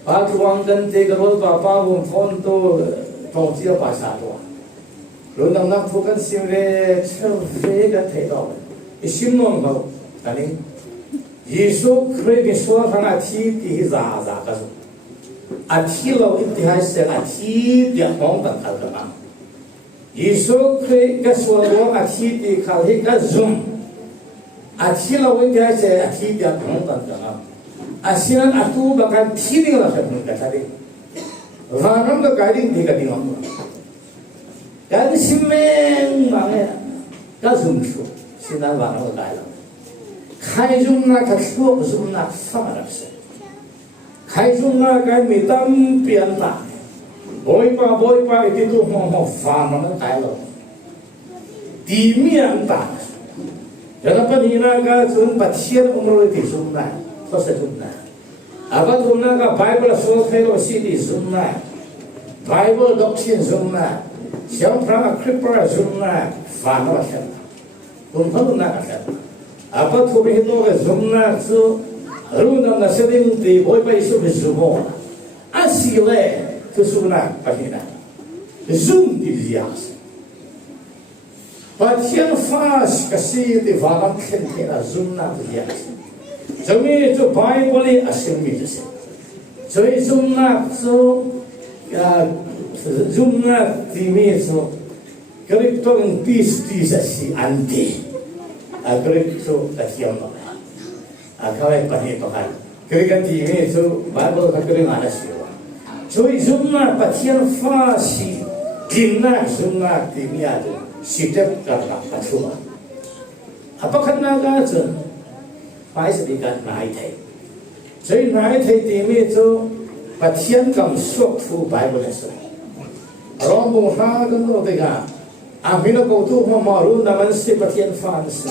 ปากวังกันเจกันรถป้าบุญฟอนตัวตรงที่เราภาษาตัวรุ่นนั้นนักทุกันสิ่งเร่เชื่อเฟกันเท่านั้นสิ่งนั้นก็อันนี้ยิสุคริสต์สวดทางอาทิตย์ที่จะกันอาทิตย์เราอิทธิฮัยเสอาทิตย์เดียวมองต่างกันยิสุคริสต์ก็สวดว่าอาทิตย์ที่เขาเรียกซุ่มอาทิตย์เราอิทธิฮัยเสอาทิตย์เดียวมองต่างกันอาทิตย์นั้นอาทูบักันที่เดียวเราจะมองกันได้วันนั้นก็การดิ้งที่กันดิ้งมั้งการสิ่งเมื่อไงก็ซุ่มชูสิ่งนั้นวันนั้นก็ได้แล้ว khai dung na các thuốc dung na phá đập sẽ khai dung na cái mi tâm biến ta bôi qua cái tu họ phá nó cái rồi tìm miệng ta cho nên bây giờ cái chúng bắt hiện rồi thì dung na có sẽ dung na apa dung na cái Bible số thay đổi gì thì dung na Bible doctrine dung na siang prang Scripture dung na phá nó sẽ cũng không na cái apa tu begitu ke zumna tu runa na seding ti boy pa isu besumo asile tu sumna pakina zum ti vias pathian fas kasi ti valam khen thena zumna ti vias zomi tu Bible asimi tu se zoi zumna tu zumna ti mi tu keripton tis asi anti agak so kasihan lah. Agak pakai pakai. Kerana ini so Bible kerana mana sih? So izumna pasien fasi, kimna izumna timia tu setiap kata pasua. Apa kerana tu? Pai sedikit naik thai. So naik thai timia tu pasien kam sok tu Bible tu. Orang bukan kan tu tega. Ambil kau tu maru nama si pasien fans.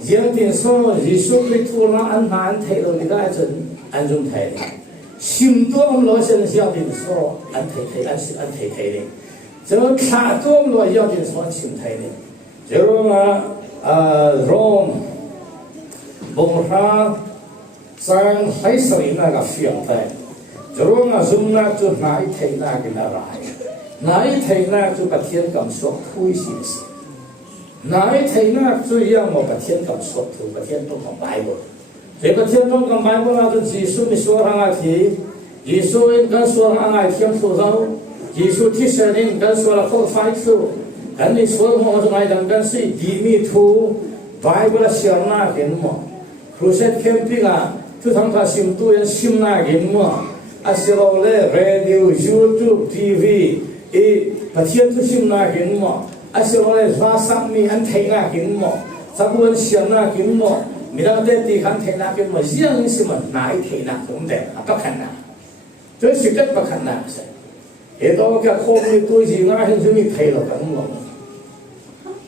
Yang tinso Yesus Kristus na an thai lo kita ajen anjung thai. Sim tu lo sen yang tinso an thai ni. Jadi kha tu lo yang tinso sim thai ni. Jadi Rome bongha sang hai sari na ka fiang thai. Jadi zoom na tu nai thai na kita rai. Nai thai na tu pasien kam sok thui si. Nai thai na tu yang mo pasien kam sok tu pasien tu kam Bible. Jadi pasien tu kam Bible na tu Yesus ni suara ngati, Yesus in kan suara ngati yang tu tahu, Yesus ti sering kan suara kau fight tu, kan ni suara mo tu ngai dan kan si dimi tu Bible siang na gen mo, crusade camping ah tu thang ka sim tu yang sim na gen mo, asiro le radio, YouTube, TV, pasien tu sim na gen mo. Asalnya rasam ni an tengah kinmo, sabuan siang nak kinmo, mila teti kan tengah kinmo, siang siapa naik tengah kumde, apa kana? Jadi sikit apa kana? Itu kita kau itu jinga hendak ni tengah kinmo.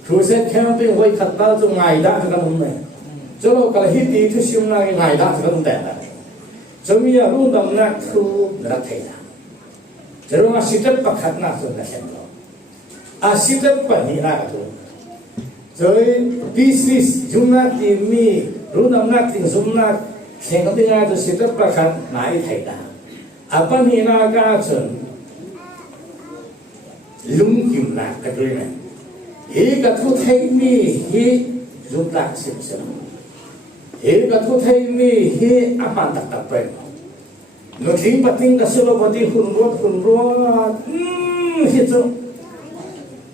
Proses camping way kata tu ngai dah tu kan mana? Jadi kalau hiti itu siapa ngai dah tu kan mana? Jadi ya lu dam nak tu nak tengah. Jadi masih sikit apa kana tu nak siapa? Asyik pani nak tu. Jadi bisnis jumlah timi, runam nak ting jumlah, sehingga tinggal tu sikit pakan naik thayda. Apa ni nak action? Lungkim nak agreement. Ika tu thaymi he jumlah sipsel. Ika tu thaymi he apa tak pen. Nuting pating kasulo pati hunrot, itu.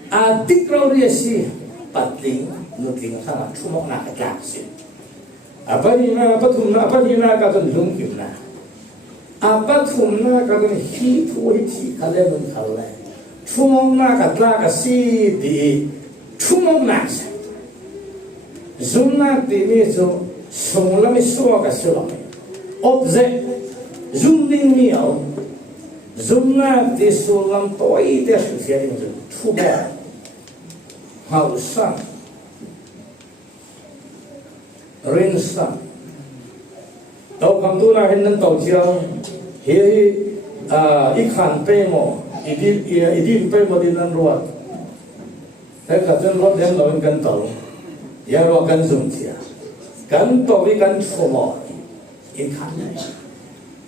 Adik kau dia si pating nuting sangat cuma nak kerja. Apa ni nak kata lungkim nak. Apa tu nak kata hitu kalian kalian. Cuma nak kerja si di cuma nak. Zumna ini so semula misua kasulam. Objek zumding miau. Zumna di sulam toy dia susiarin tu. Tuba. Hausan, rinsan. Tahu kamu tu nak hendak tahu jiang, ikan pemo, idin pemo di dalam ruat. Saya kata ruat yang lawan kan tahu, yang ruat kan zumtia, kan tahu ikan semua, ikan.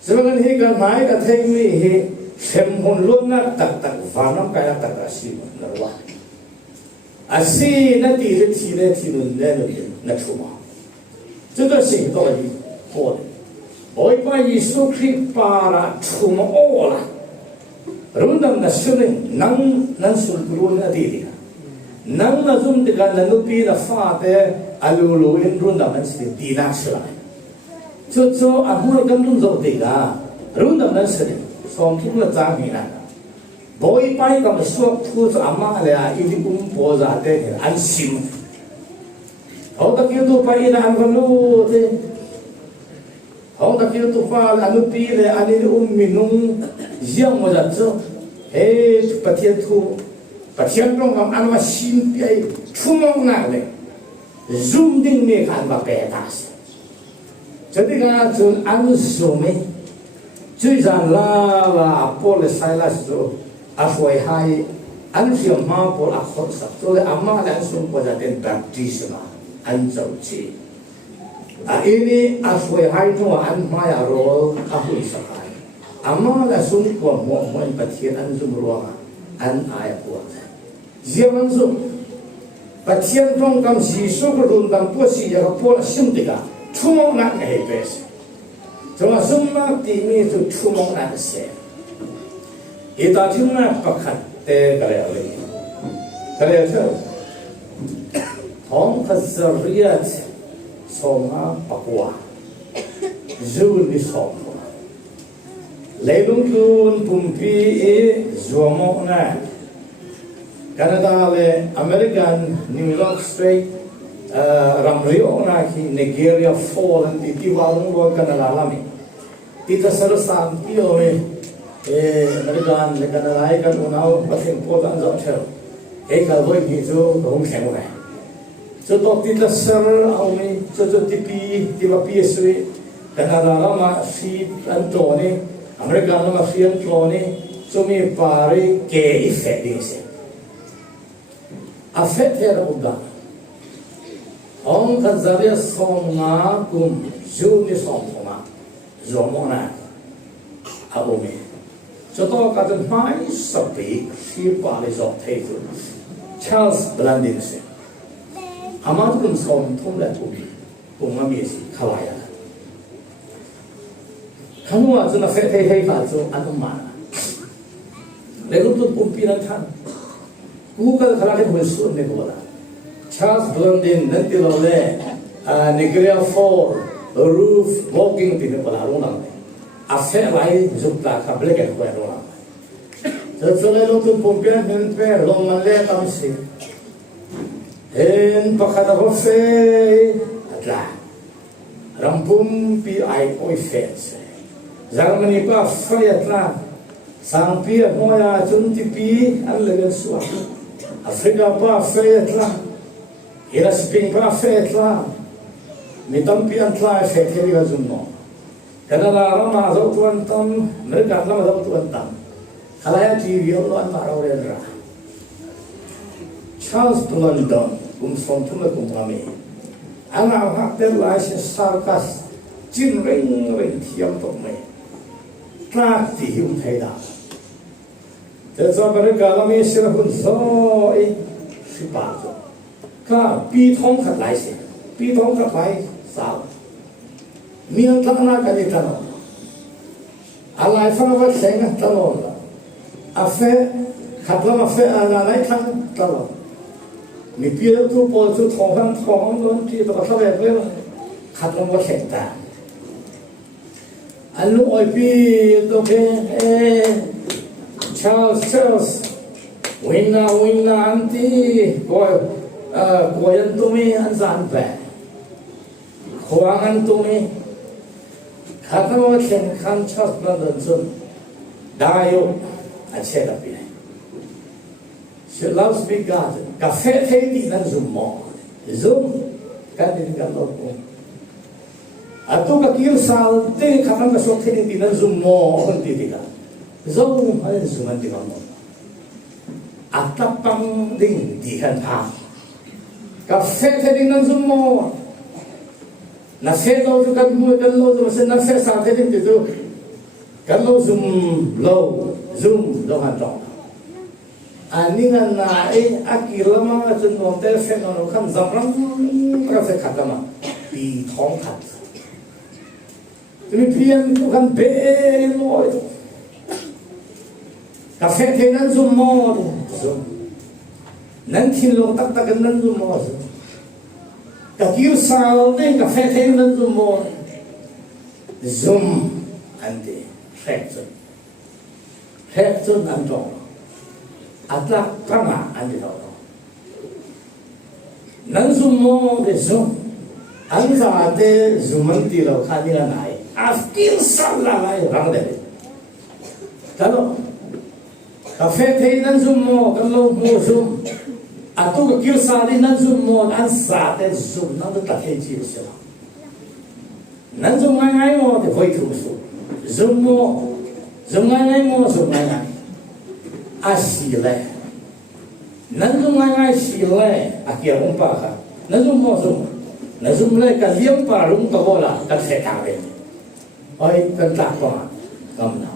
Sebenarnya ikan naik katanya ini, sempun lunak tak vanam kaya tak kasih ruat. Asyik nanti nun nak cuma. Jadi sih tu lagi boleh. Oleh Yesus Kristus para cuma orang. Rundam nasuling nang sulturun na diri. Nang nazum dengan nanupi na fate aluluin rundam nasuling tidak selai. So aku akan tunjuk tiga rundam nasuling. Something na jaminan. Boy pai kamu suap tu ama le ini pun poza deh ansim. Hong takiu tu pa ina an valu te. Hong takiu tu pa anu pi le ani minung jiang mo jat zo. Pathian tu pathian rong kam an ma sin pi ai thumong na le. Zoom ding me kan ba pe tas. Jadi kan chun anu zoom me. Chui zan la Paul Silas zo afoi hai an siam ma Paul a khot sa to le amma la sum po jaten baptism an zau chi a ini afoi hai to an ma ya ro a hui sa hai amma la sum po mo pathian an zum ro an ai po jiang zum pathian tong kam si so ko dun dam po si ya po la sim diga thumo na ngai pes Cuma semua timi itu cuma nak se. Kita cuma pakat kerja tu. Hong kezeriat sama Papua, Zul di sama. Lelung kun pumpi zuamo na. Kanada le American New York State. Ramrio na ki Nigeria fall and iti walong lo Canada lami. Ita sarasan pio American le Canada kan unaw pating po tan zot chel. Ka boy ki zo hong kheng wa. So to tita sar au mi so tipi ti ba PSW Canada lama si Antoni American lama si Antoni so mi pare ke effect din se. Affect era udah Hong kezeriat sama kum Zul ni sama Zomona Abome. Contoh kata mai sepi siapa le zot itu Charles Blandin se. Amat kum som thum le ubi kum mami si kalaya. Kamu aja nak hei ka jo anu mana. Lalu tu pimpinan kan. Google kalaya bersun ni bola. Charles Blandin nanti lalu Nigeria Fall roof walking di negara orang ni, aset lain jumlah kabel yang kuat orang. Setelah itu pimpinan nanti long malay kamsi, pakai apa adalah rampung pi ai oi fence. Jangan menipu fayatlah sampai moya junti pi allen suah. Afrika apa fayatlah. Ira spring pa fet la mitam pian tla fet ke ga zumno kana la rama zo tuan tam mereka lama zo tuan tam halaya ji yo lo an ma ro le ra Charles Blandon som tum kum rame ana hak ter la se sarkas jin ring thiam to me tla ti hum thai da te zo mereka lama se ra kun so si pa zo ka pi thong khat lai se pi thong khat lai sao miang thak na ka ni tano alai fa wa senga tano a fe khat la ma fe ana lai thang tano ni pi tu po tu thong don ti to ka thale ve khat la ma seng ta anu oi pi to ke Charles winna anti boy Koyan tumi an zan pe, Kuangan tumi, kata wa ken kan Charles Blandon sun, dayo aceh tapi. Loves big garden. Kafe di nan zoom kan di kan lopo. Atau kakil sal te kata masuk di nan zoom kan di kan. Zoom ada zoom di kan. Atapang ding di kan ha. Kafe di nan zoom na fe lo tu kan mu kan lo tu masih na fe sa te di tu. Kan lo zoom han dong. Ani nga na akila mga tunong telephone no kan zamrang kafe katama pi thong khat tumi pian tu kan be lo kafe tenan zum mo nan thin lo tak tak nan zum mo ka kiu sal de kafe tenan zum mo zum ante factor nan dong Atlah pernah andi tahu. นั้นซุมโมเดซุมอันซาเตซุมันตีเราขานี่ละไหนอัฟกินสัลละไลรังเดตลอดกาแฟเทนั้นซุมโมกันโลโมซุมอาตุกกิลซาดีนั้นซุมโมอันซาเตซุมนั่นตัดให้จีบเสียนั้นซุมง่ายๆโมเดไว้ทุกซุมซุมโมซุมง่ายๆโมซุมง่ายๆอาศิเลนั้นซุมง่ายๆศิเลอาเกียรุมปะค่ะนั้นซุมโมซุมนั้นซุมเลกันเลี้ยงปลาลุงตะโกละกันเสกาเป็นไอ้กันตากว่ากำลัง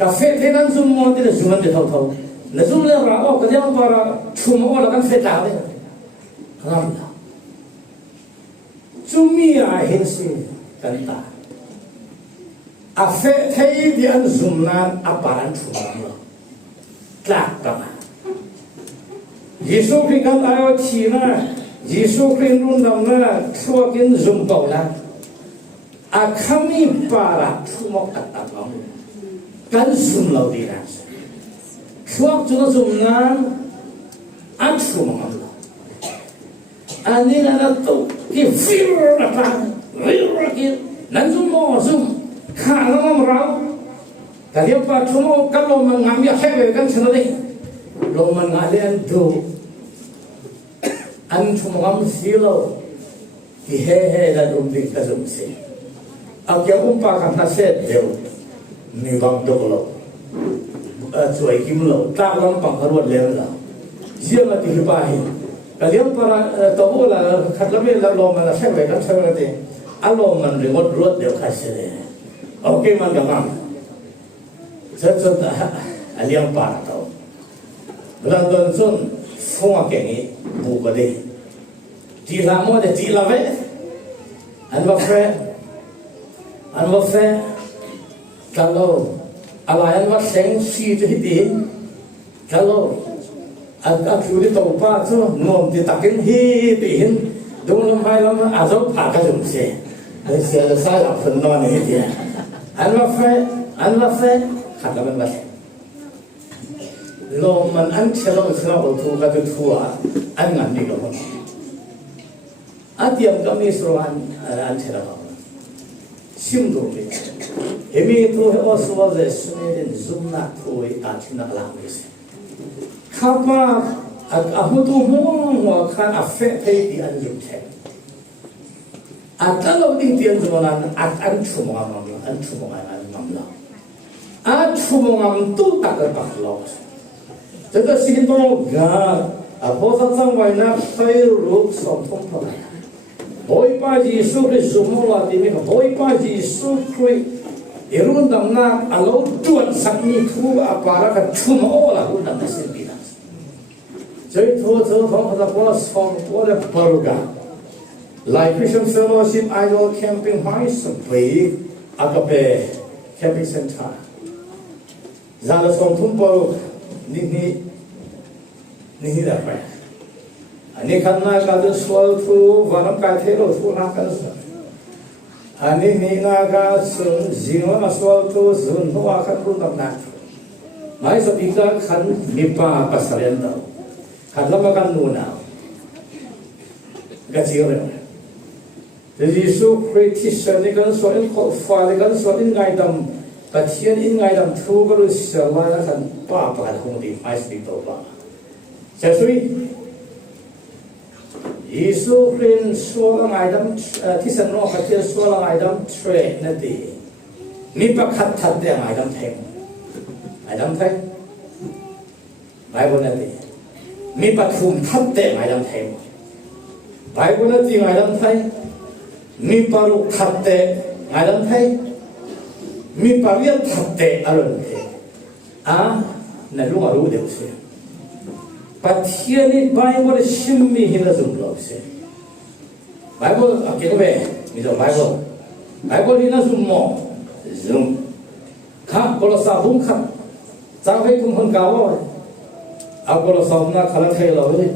กาแฟเทนั้นซุมโมที่จะซุมมันจะเท่าๆนั้นซุมเลราโอกันเลี้ยงปลาชุมโอละกันเสกาเป็นกำลังซุมมีอะไรเห็นสิกันตาอาเฟเทย์ที่อันซุมนั้นอาปารันชุมมันกลักกันยิสุคริสต์กันอายอชีนะยิสุคริสต์รุ่นดำนะชัวกินซุมตัวนะอาคามีปาระชุมกัตตาลองกันซุมเราดีนะชัวจุนซุมนั้นอันชุมมันอันนี้นะตัวที่ฟิลระตังฟิลระกินนั่นซุมโมซุมข้าน้องเราแต่เดี๋ยวพอชุมโมกันลงมันงามอยากให้กันชนะดิลงมันงานเรียนดูอันชุมงามสิโลที่เฮ่เฮ่แล้วดูดิกระซุมสิเอาเกี่ยวกับปากกันทัศเสดเดียวมีบางดอกโลสวยกิมโลตาลำปังกระโดดเลี้ยงเราเยี่ยมที่หิบายก็เลี้ยงปลาตัวละขัดละเมียละลมมันละใช้ไว้กันใช้ไว้ดิอารมณ์มันรีโมทรถเดียวขัดเสียโอเคมันกำลังสุดๆเลี้ยงปลาตัวเวลาโดนส่วนฟงเก่งนี้บุกไปจีลาโมเดจีลาเวอันว่าเฟกันโลอะไรอันว่าเซงซีจะฮิตดีกันโลอันคือที่ตัวป้าชั่วนมที่ตักกินฮีตีหินดูลำไส้ลำอาจจะผ่ากระจุมเสียเสียจะใส่หลับฝันนอนอย่างนี้อันว่าเฟขัดแล้วมันว่าลมมันอันเชลล์เราถูกกันทั่วอันงานนี้ก็มันอาเทียมก็มีส่วนอันเชลล์ชิมดูดิเฮมีตัวเหอสวะเจสุเนเดนซุมนักตัวอาทินักลามิสข้าพาอาหุตุหัวขันอาเฟเทดีอันจุดเทอาตลอดดิ้งเตียนจุดนั้นอันชุมงามอันชุมงามอันงามละอันชุมงามตู้ตักกระปักลอจะก็สิ่งตัวงาพอสัตว์สังไว้นะไฟรูปสมทบเท่าไหร่บอยป้าจีสุคริสุโมลาติมิบอยป้าจีสุคริรุ่นดำน้ำเราจวนสักนิทูอาปาระกันชุมโอละรุ่นดำน้ำเสียบีนัสใจทั่วของพระพุทธสอนว่าเรื่องปรุกาไลฟ์คริสเตียนเฟลโลชิพไอดอลแคมปิ้งไฮส์ไปอากาเปแคมปิ้งเซ็นเตอร์จานสองทุ่มปรุกนี่ได้ไปอันนี้ขันนาการดูสวลทูวันนั้นการเทโลทูนักกันสิอันนี้นี่นาการสุนจินวันสวลทูสุนหัวขันรุ่นต่างนักไม่สบิกาขันมีป้าปัสเรียนดาวขันละมากันนูนาก็จีเลยแต่ยิสุคริสต์สันนิกันสวนิขอฟ้านิกันสวนิไงดำแต่เทียนอินไงดำทูก็รู้สึกว่าขันป้าปัสคงดีไม่สบิกตัวป้าเจ้าสุยยิสุคริสต์สวงไงดำที่สนองขัดเทียนสวงไงดำเทรนนั่นดีมีประคัดทัดเดียงไงดำแทงไงดำแทงไงบนนั่นดีมีปฐุมทัดเตะไงดำแทงไปบนนั้นที่ไงดำไทยมีปารุทัดเตะไงดำไทยมีปาริยทัดเตะอารมณ์เทนั่นรู้เดี๋ยวสิปัจจัยนี้ไบเบิลชิมมีหินสุ่มหลอกสิไบเบิลเกี่ยวกับมิโซไบเบิลหินสุ่มหมอสุ่มข้าคนละสาวบุ้งข้าจ้างให้คุณคนเก่าเอาคนละสาวน่าขัดเทเราเลย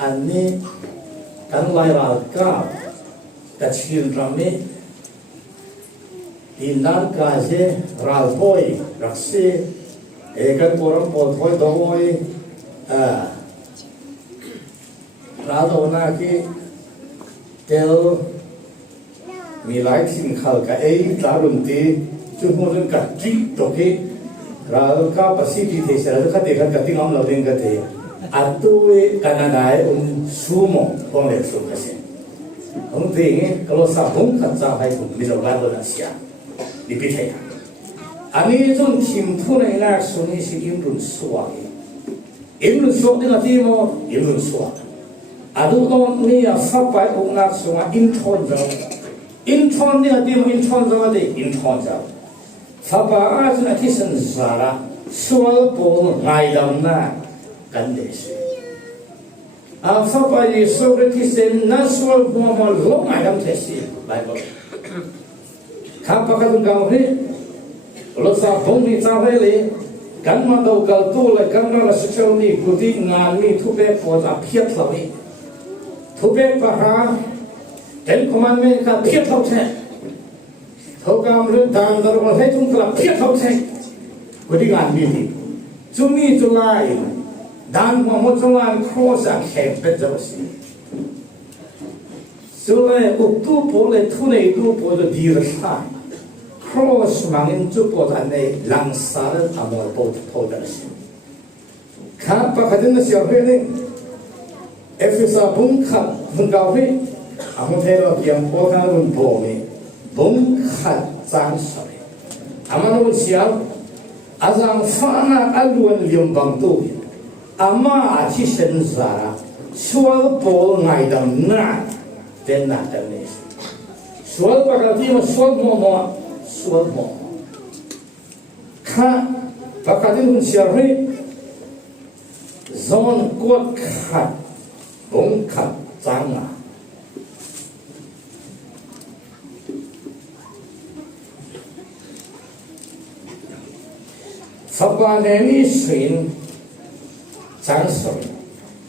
อันนี้กันไล่ราก้าแต่ชิลรามีอินนันกาเจราลบอยรักษีเอกกันปรมปอดถอยดอย ราโดนาคีเตลมีหลายสิ่งขัดกับตาลุนตีจุดมุ่งกับจีตกที่เราเข้าไปสิที่เทศเราเข้าเด็กกันที่งอมเราเองกันที่อัตตุกันได้สูโม่คงเล็กสุดกันสิผมที่งี้ก็เราสาวผมขัดใจให้ผมมีเราการดูแลเสียดีพิเศษอันนี้จนทีมผู้ในนักสุนิสิอิมรุนสวาอิมรุนสวาที่นั่นที่โมอิมรุนสวาอาดูตอนนี้ฟังไปองค์นักสวาอินทอนจังอินทอนนี่ที่โมอินทอนจังอะไรอินทอนจังฟังไปอาจจะที่สันสาระสวาปงไงดำน่ากันเดชฟังไปยิสุริที่เซนนัสวาปงมาลงไงดำเทสิไบเบิลข้าพเจ้าต้องการให้เราสาวผมนี่จ้าให้เลยกันมาดูกันตัวเลยกันมาละสุดท้ายนี่กุฏิงานนี่ทุกแบบพอจะเพียรเราเองทุกแบบประหารเต็มคอมมานด์เมนต์การเพียรเราแท้ทุกการเรื่องทางดำเนินให้ทุกคนเพียรเราแท้กุฏิงานนี่จุดนี้จุดไรดังมาหมดจุดนั้นโคตรจะแข็งเป็นจังสิจุดนั้นอุตุโพเลยทุนอุตุโพจะดีระดับcross mangin support ane langsar amor pot podas kha pakhatin na siar he efisa bung khat bung gaw he amon thelo kiam po kha run po me bung khat chang sare amano siar azang fana alwan liam bang tu ama achi sen zara sual po ngai dam na ten na tane sual pakati ma sual moส่วนหมอข้าประกาศที่คุณเชื่อให้จอนกวดขัดบงขัดจังอ่ะฟ้าบาเนนี่สินจังสวย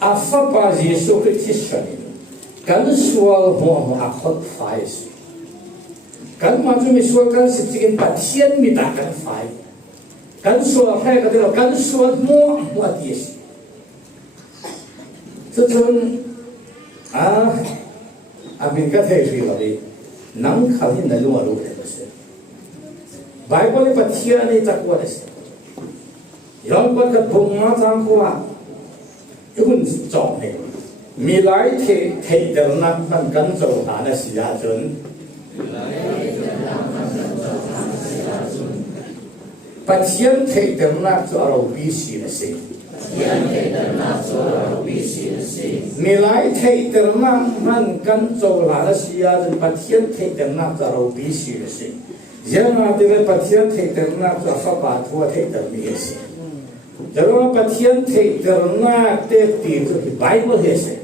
อาฟ้าบาเยซูคริสต์สวยกันส่วนหัวมันอักขระไฟกันมาจุมิสวกันสิบสิ่งปัจเจียนมีต่างกันไฟกันส่วนให้กันเดียวกันส่วนมัวดีสิจนบินก็เทรีเราดีนั่งขันที่นั่นรู้ว่ารู้เลยก็เสียไบเบิลปัจเจียนนี่จักว่าเลยสิย้อนวัดกับบุญมาจังกว่าคุณจอมเองมีหลายเทเดินนักนั่งกันโจหาในสิยาจนปัจจัยเทเดิมนักจะเราวิสิตสิมีหลายเทเดิมนักมันกันโจหาในสิยาจนปัจจัยเทเดิมนักจะเราวิสิตสิยังอาจจะปัจจัยเทเดิมนักจะฟ้าบาทัวเทเดิมมีสิจะรู้ว่าปัจจัยเทเดิมนักเทตีจุดไบเบิลเฮสิ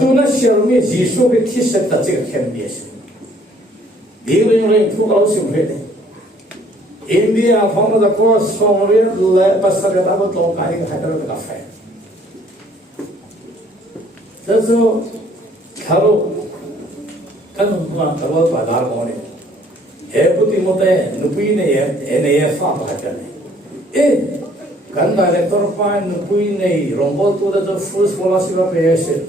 ตัวนั้นเชื่อมียิสุคริสต์ตัดสินเข้มเบียสิดีเรื่องทุกเราสิ่งเรื่องอินเดียฟังมาจากว่าสองเรื่องและภาษาเรื่องเราต้องการให้ให้เราเป็นกาแฟแต่so kalau kan kalau pada orang ni putih mutih nupi ni fa bahagian kan director pan nupi ni rombol tu dah full sekolah siapa pesen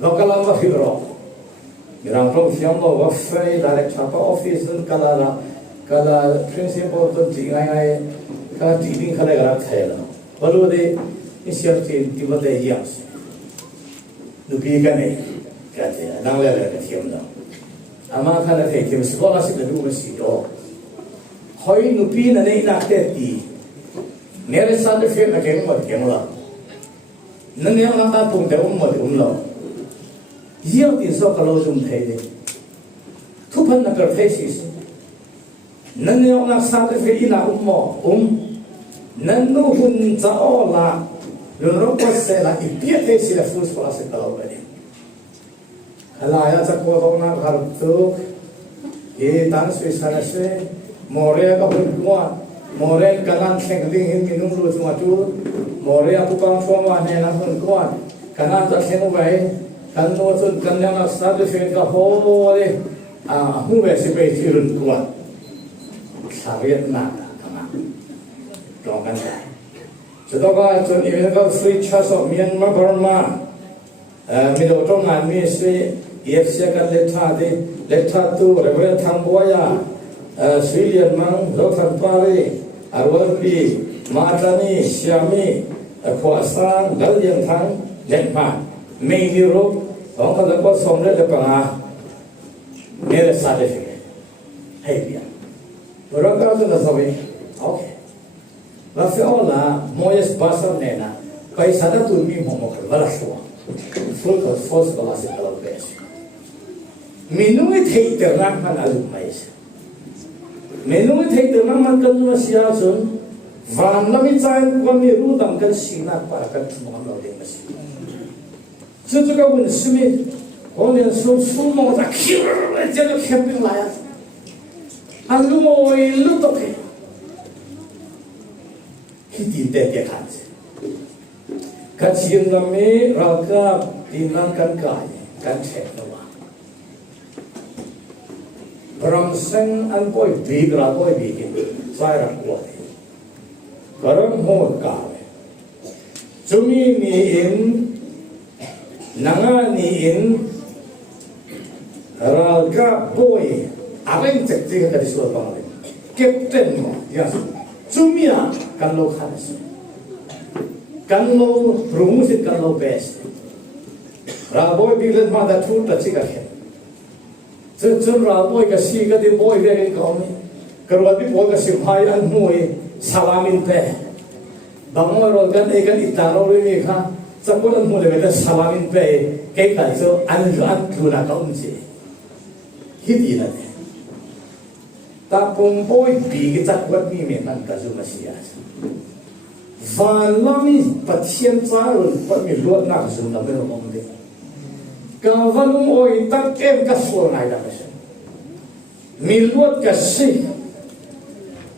lokal apa figuro Girang from siang lo wafai director apa office dan kalau principal tu tinggal kalau teaching kalau gerak saya lah baru deh isiar tiba deh yang nupi kan ni kata nang lelak tiam dah ama kan ada tiam sekolah sih dah dulu mesti do hoi nupi nane nak teti nere satu film nak keng lah nane yang nak tapung dah lo yang tiada kalau jom thay tuhan nak perfeksi nane yang nak satu film nak nanu pun jauh lah lorong pasal lah ipiat thay sila full sekolah sekolah beri kalau ayah cakap orang nak harus tan suisana se Morea kapun kuat Morea kanan sengding minum lu semua tu Morea bukan semua hanya pun kuat kanan tak semua baik kan tu kan yang satu film kahole huwe sebagai turun kuat syariat nak kanan doakan จะต้องว่าจนอีกแล้วก็ฟรีชาสเมียนมาบรมามีเราต้องงานมีสิเอฟซีกันเลท่าดีเลท่าตัวเรื่องทางบัวยาสิเลียนมังเราทำปารีอารวันปีมาตานีเชียมีขวาสร้างดัลยังทางเล่นมาไม่มีรูปของเขาจะก็ส่งเรื่องปัญหาเมื่อสัตย์เลยให้เบียร์เราก็จะทำให้โอเคแล้วฟิโอล่ามอยส์บาสันเนี่ยนะไปสัตย์ตัวมีหมอกขวัญละชัวฟุลกับฟอสก็ลาสิตลอดเบสมีนุ่งที่เติร์นักมันอาลุไม่ใช่มีนุ่งที่เติร์นักมันกันมาเสียจนวันละมีใจความมีรู้ตั้งกันสิ่งนักปากันทุกมันเราเด็กมาสิ这个问题呢，我连说出门在คิว这个แคมปิ้ง来啊，啊路路都可以，ที่ดินเด็กขันกันเชียงลำนี้เราก็ดินนั้นกันกายกันแฉกตัวรำเส้นอันป่วยบีกระป่วยบีกินใส่รังกวดกระหัวกาเลยจุมีมีอินnanga ni in raga boy aveng cekti ka disuat bang captain mo ya chumia kan lo khanas kan lo rungu sit kan lo best ra boy bilen ma da thu ta chika khe chun ra boy ka si ka di boy ve ka ko ni karwa bi boy ka si bhai an moi salamin pe bangor ro kan e kan itaro re ni khaจักรวาลมูลเลยแต่สวามินไปเกี่ยกันจะอันดูนักองค์จีฮิดีนั่นเองแต่ผมบ่อยปีกจักรวาลมีเหมือนมันก็จะมาเสียวันละมีปัจเจียนจ้ารุ่นปัจมีรวดนักจุนนั่นเป็นองค์เดียวก็วันโอ้ยตั้งเอ็มก็สวยนายดังนั้นมีรวดก็สิ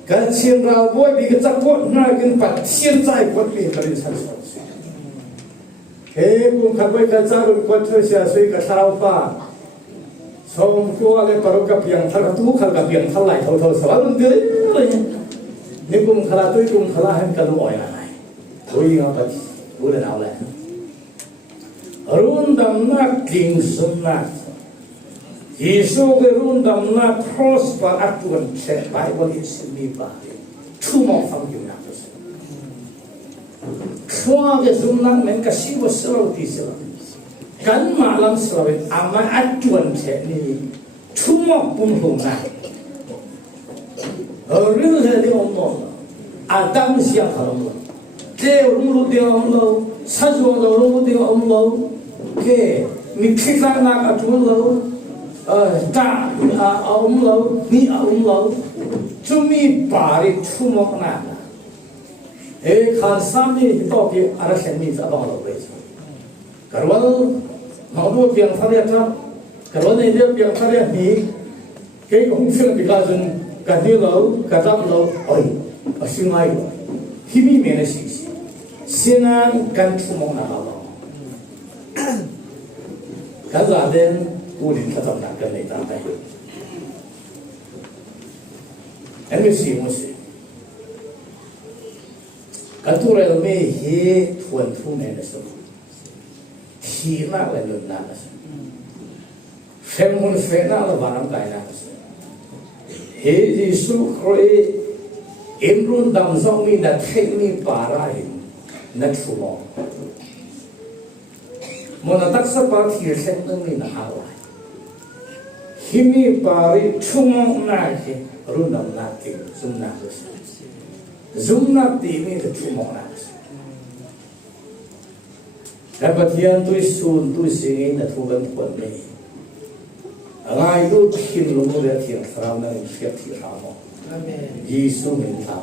ก็เชียนเราบ่อยปีกจักรวาลน่ากินปัจเจียนใจปัจมีบริษัทเฮ้ยคุณขับไปกันจ้ารุ่นกวนเธอเสียสุยกับชาวป่าชมกัวเลยปรุกับเพียงท่าตู้ขับกับเพียงท่าไหลเท่าสวรรค์เดือดเลยนี่คุณขลาตุ้ยคุณขลาให้กันรู้อ่อยอะไรตุ้ยเอาไปรู้เลยเอาเลยรุ่นดำนักกิ่งสุนัขยิสุกรุ่นดำนักครอสปาอัตวันเช็ดไปวันที่สิมีป่าทุ่มฟังอยู่นะชัวร์ก็ซุ่มนั่งเหมือนกับชีวสลาวที่สลาวกันมาลังสลาวอามาอัดจวนเช่นนี้ทุ่มปุ่มหุ่นนะเรื่องเรื่ององค์น้องอาดัมเสียงขลุ่มเจ้ารุ่งรุ่งเดียวองค์เราสัจวงเรารุ่งรุ่งเดียวองค์เราเกมีคิดอะไรนักจวนเราตาองค์เรานี่องค์เราจุมีปาริทุ่มนะเอ้ข้าสามีต่อไปอะไรเช่นนี้จะบ้างเราเลยกระวันมาดูเพียงทะเลจ้ากระวันในเรื่องเพียงทะเลนี้เกี่ยวกับสิ่งที่เราจะกันดีเรากันจับเราโอ้ยสิ่งไหนที่มีเมนสิ่งสิ่งนั้นกันทุ่มนะเรากันจะเดินกูดินขัดจับกันในตาไปเอ็มซีมุสกันตัวเราไม่เห็นทวนทุ่งในนั้นสิที่น่าเล่นนั่นสิเฟรมุนเฟรน่าเราบ้านกันนั่นสิเฮ้ยสุขรอยเอ็มรุ่นดำส่งมีนัดเทคนิคปาราหินนัดชั่วโมงมันนัดสักปาที่เส้นนึงนี่นะฮะว่าฮิมีปาริชั่วโมงนั่นสิรุ่นดำนัดที่สุนัขสิซุ่มนับตีนี่จะชั่วโมงนั้นแต่ปฏิญาณตัวสูนตัวสิ่งนั้นทุกคนควรมีอะไรดูทิ้งลงเลยทิ้งสาวนั้นเสียทิ้งสาวยิสุมินทา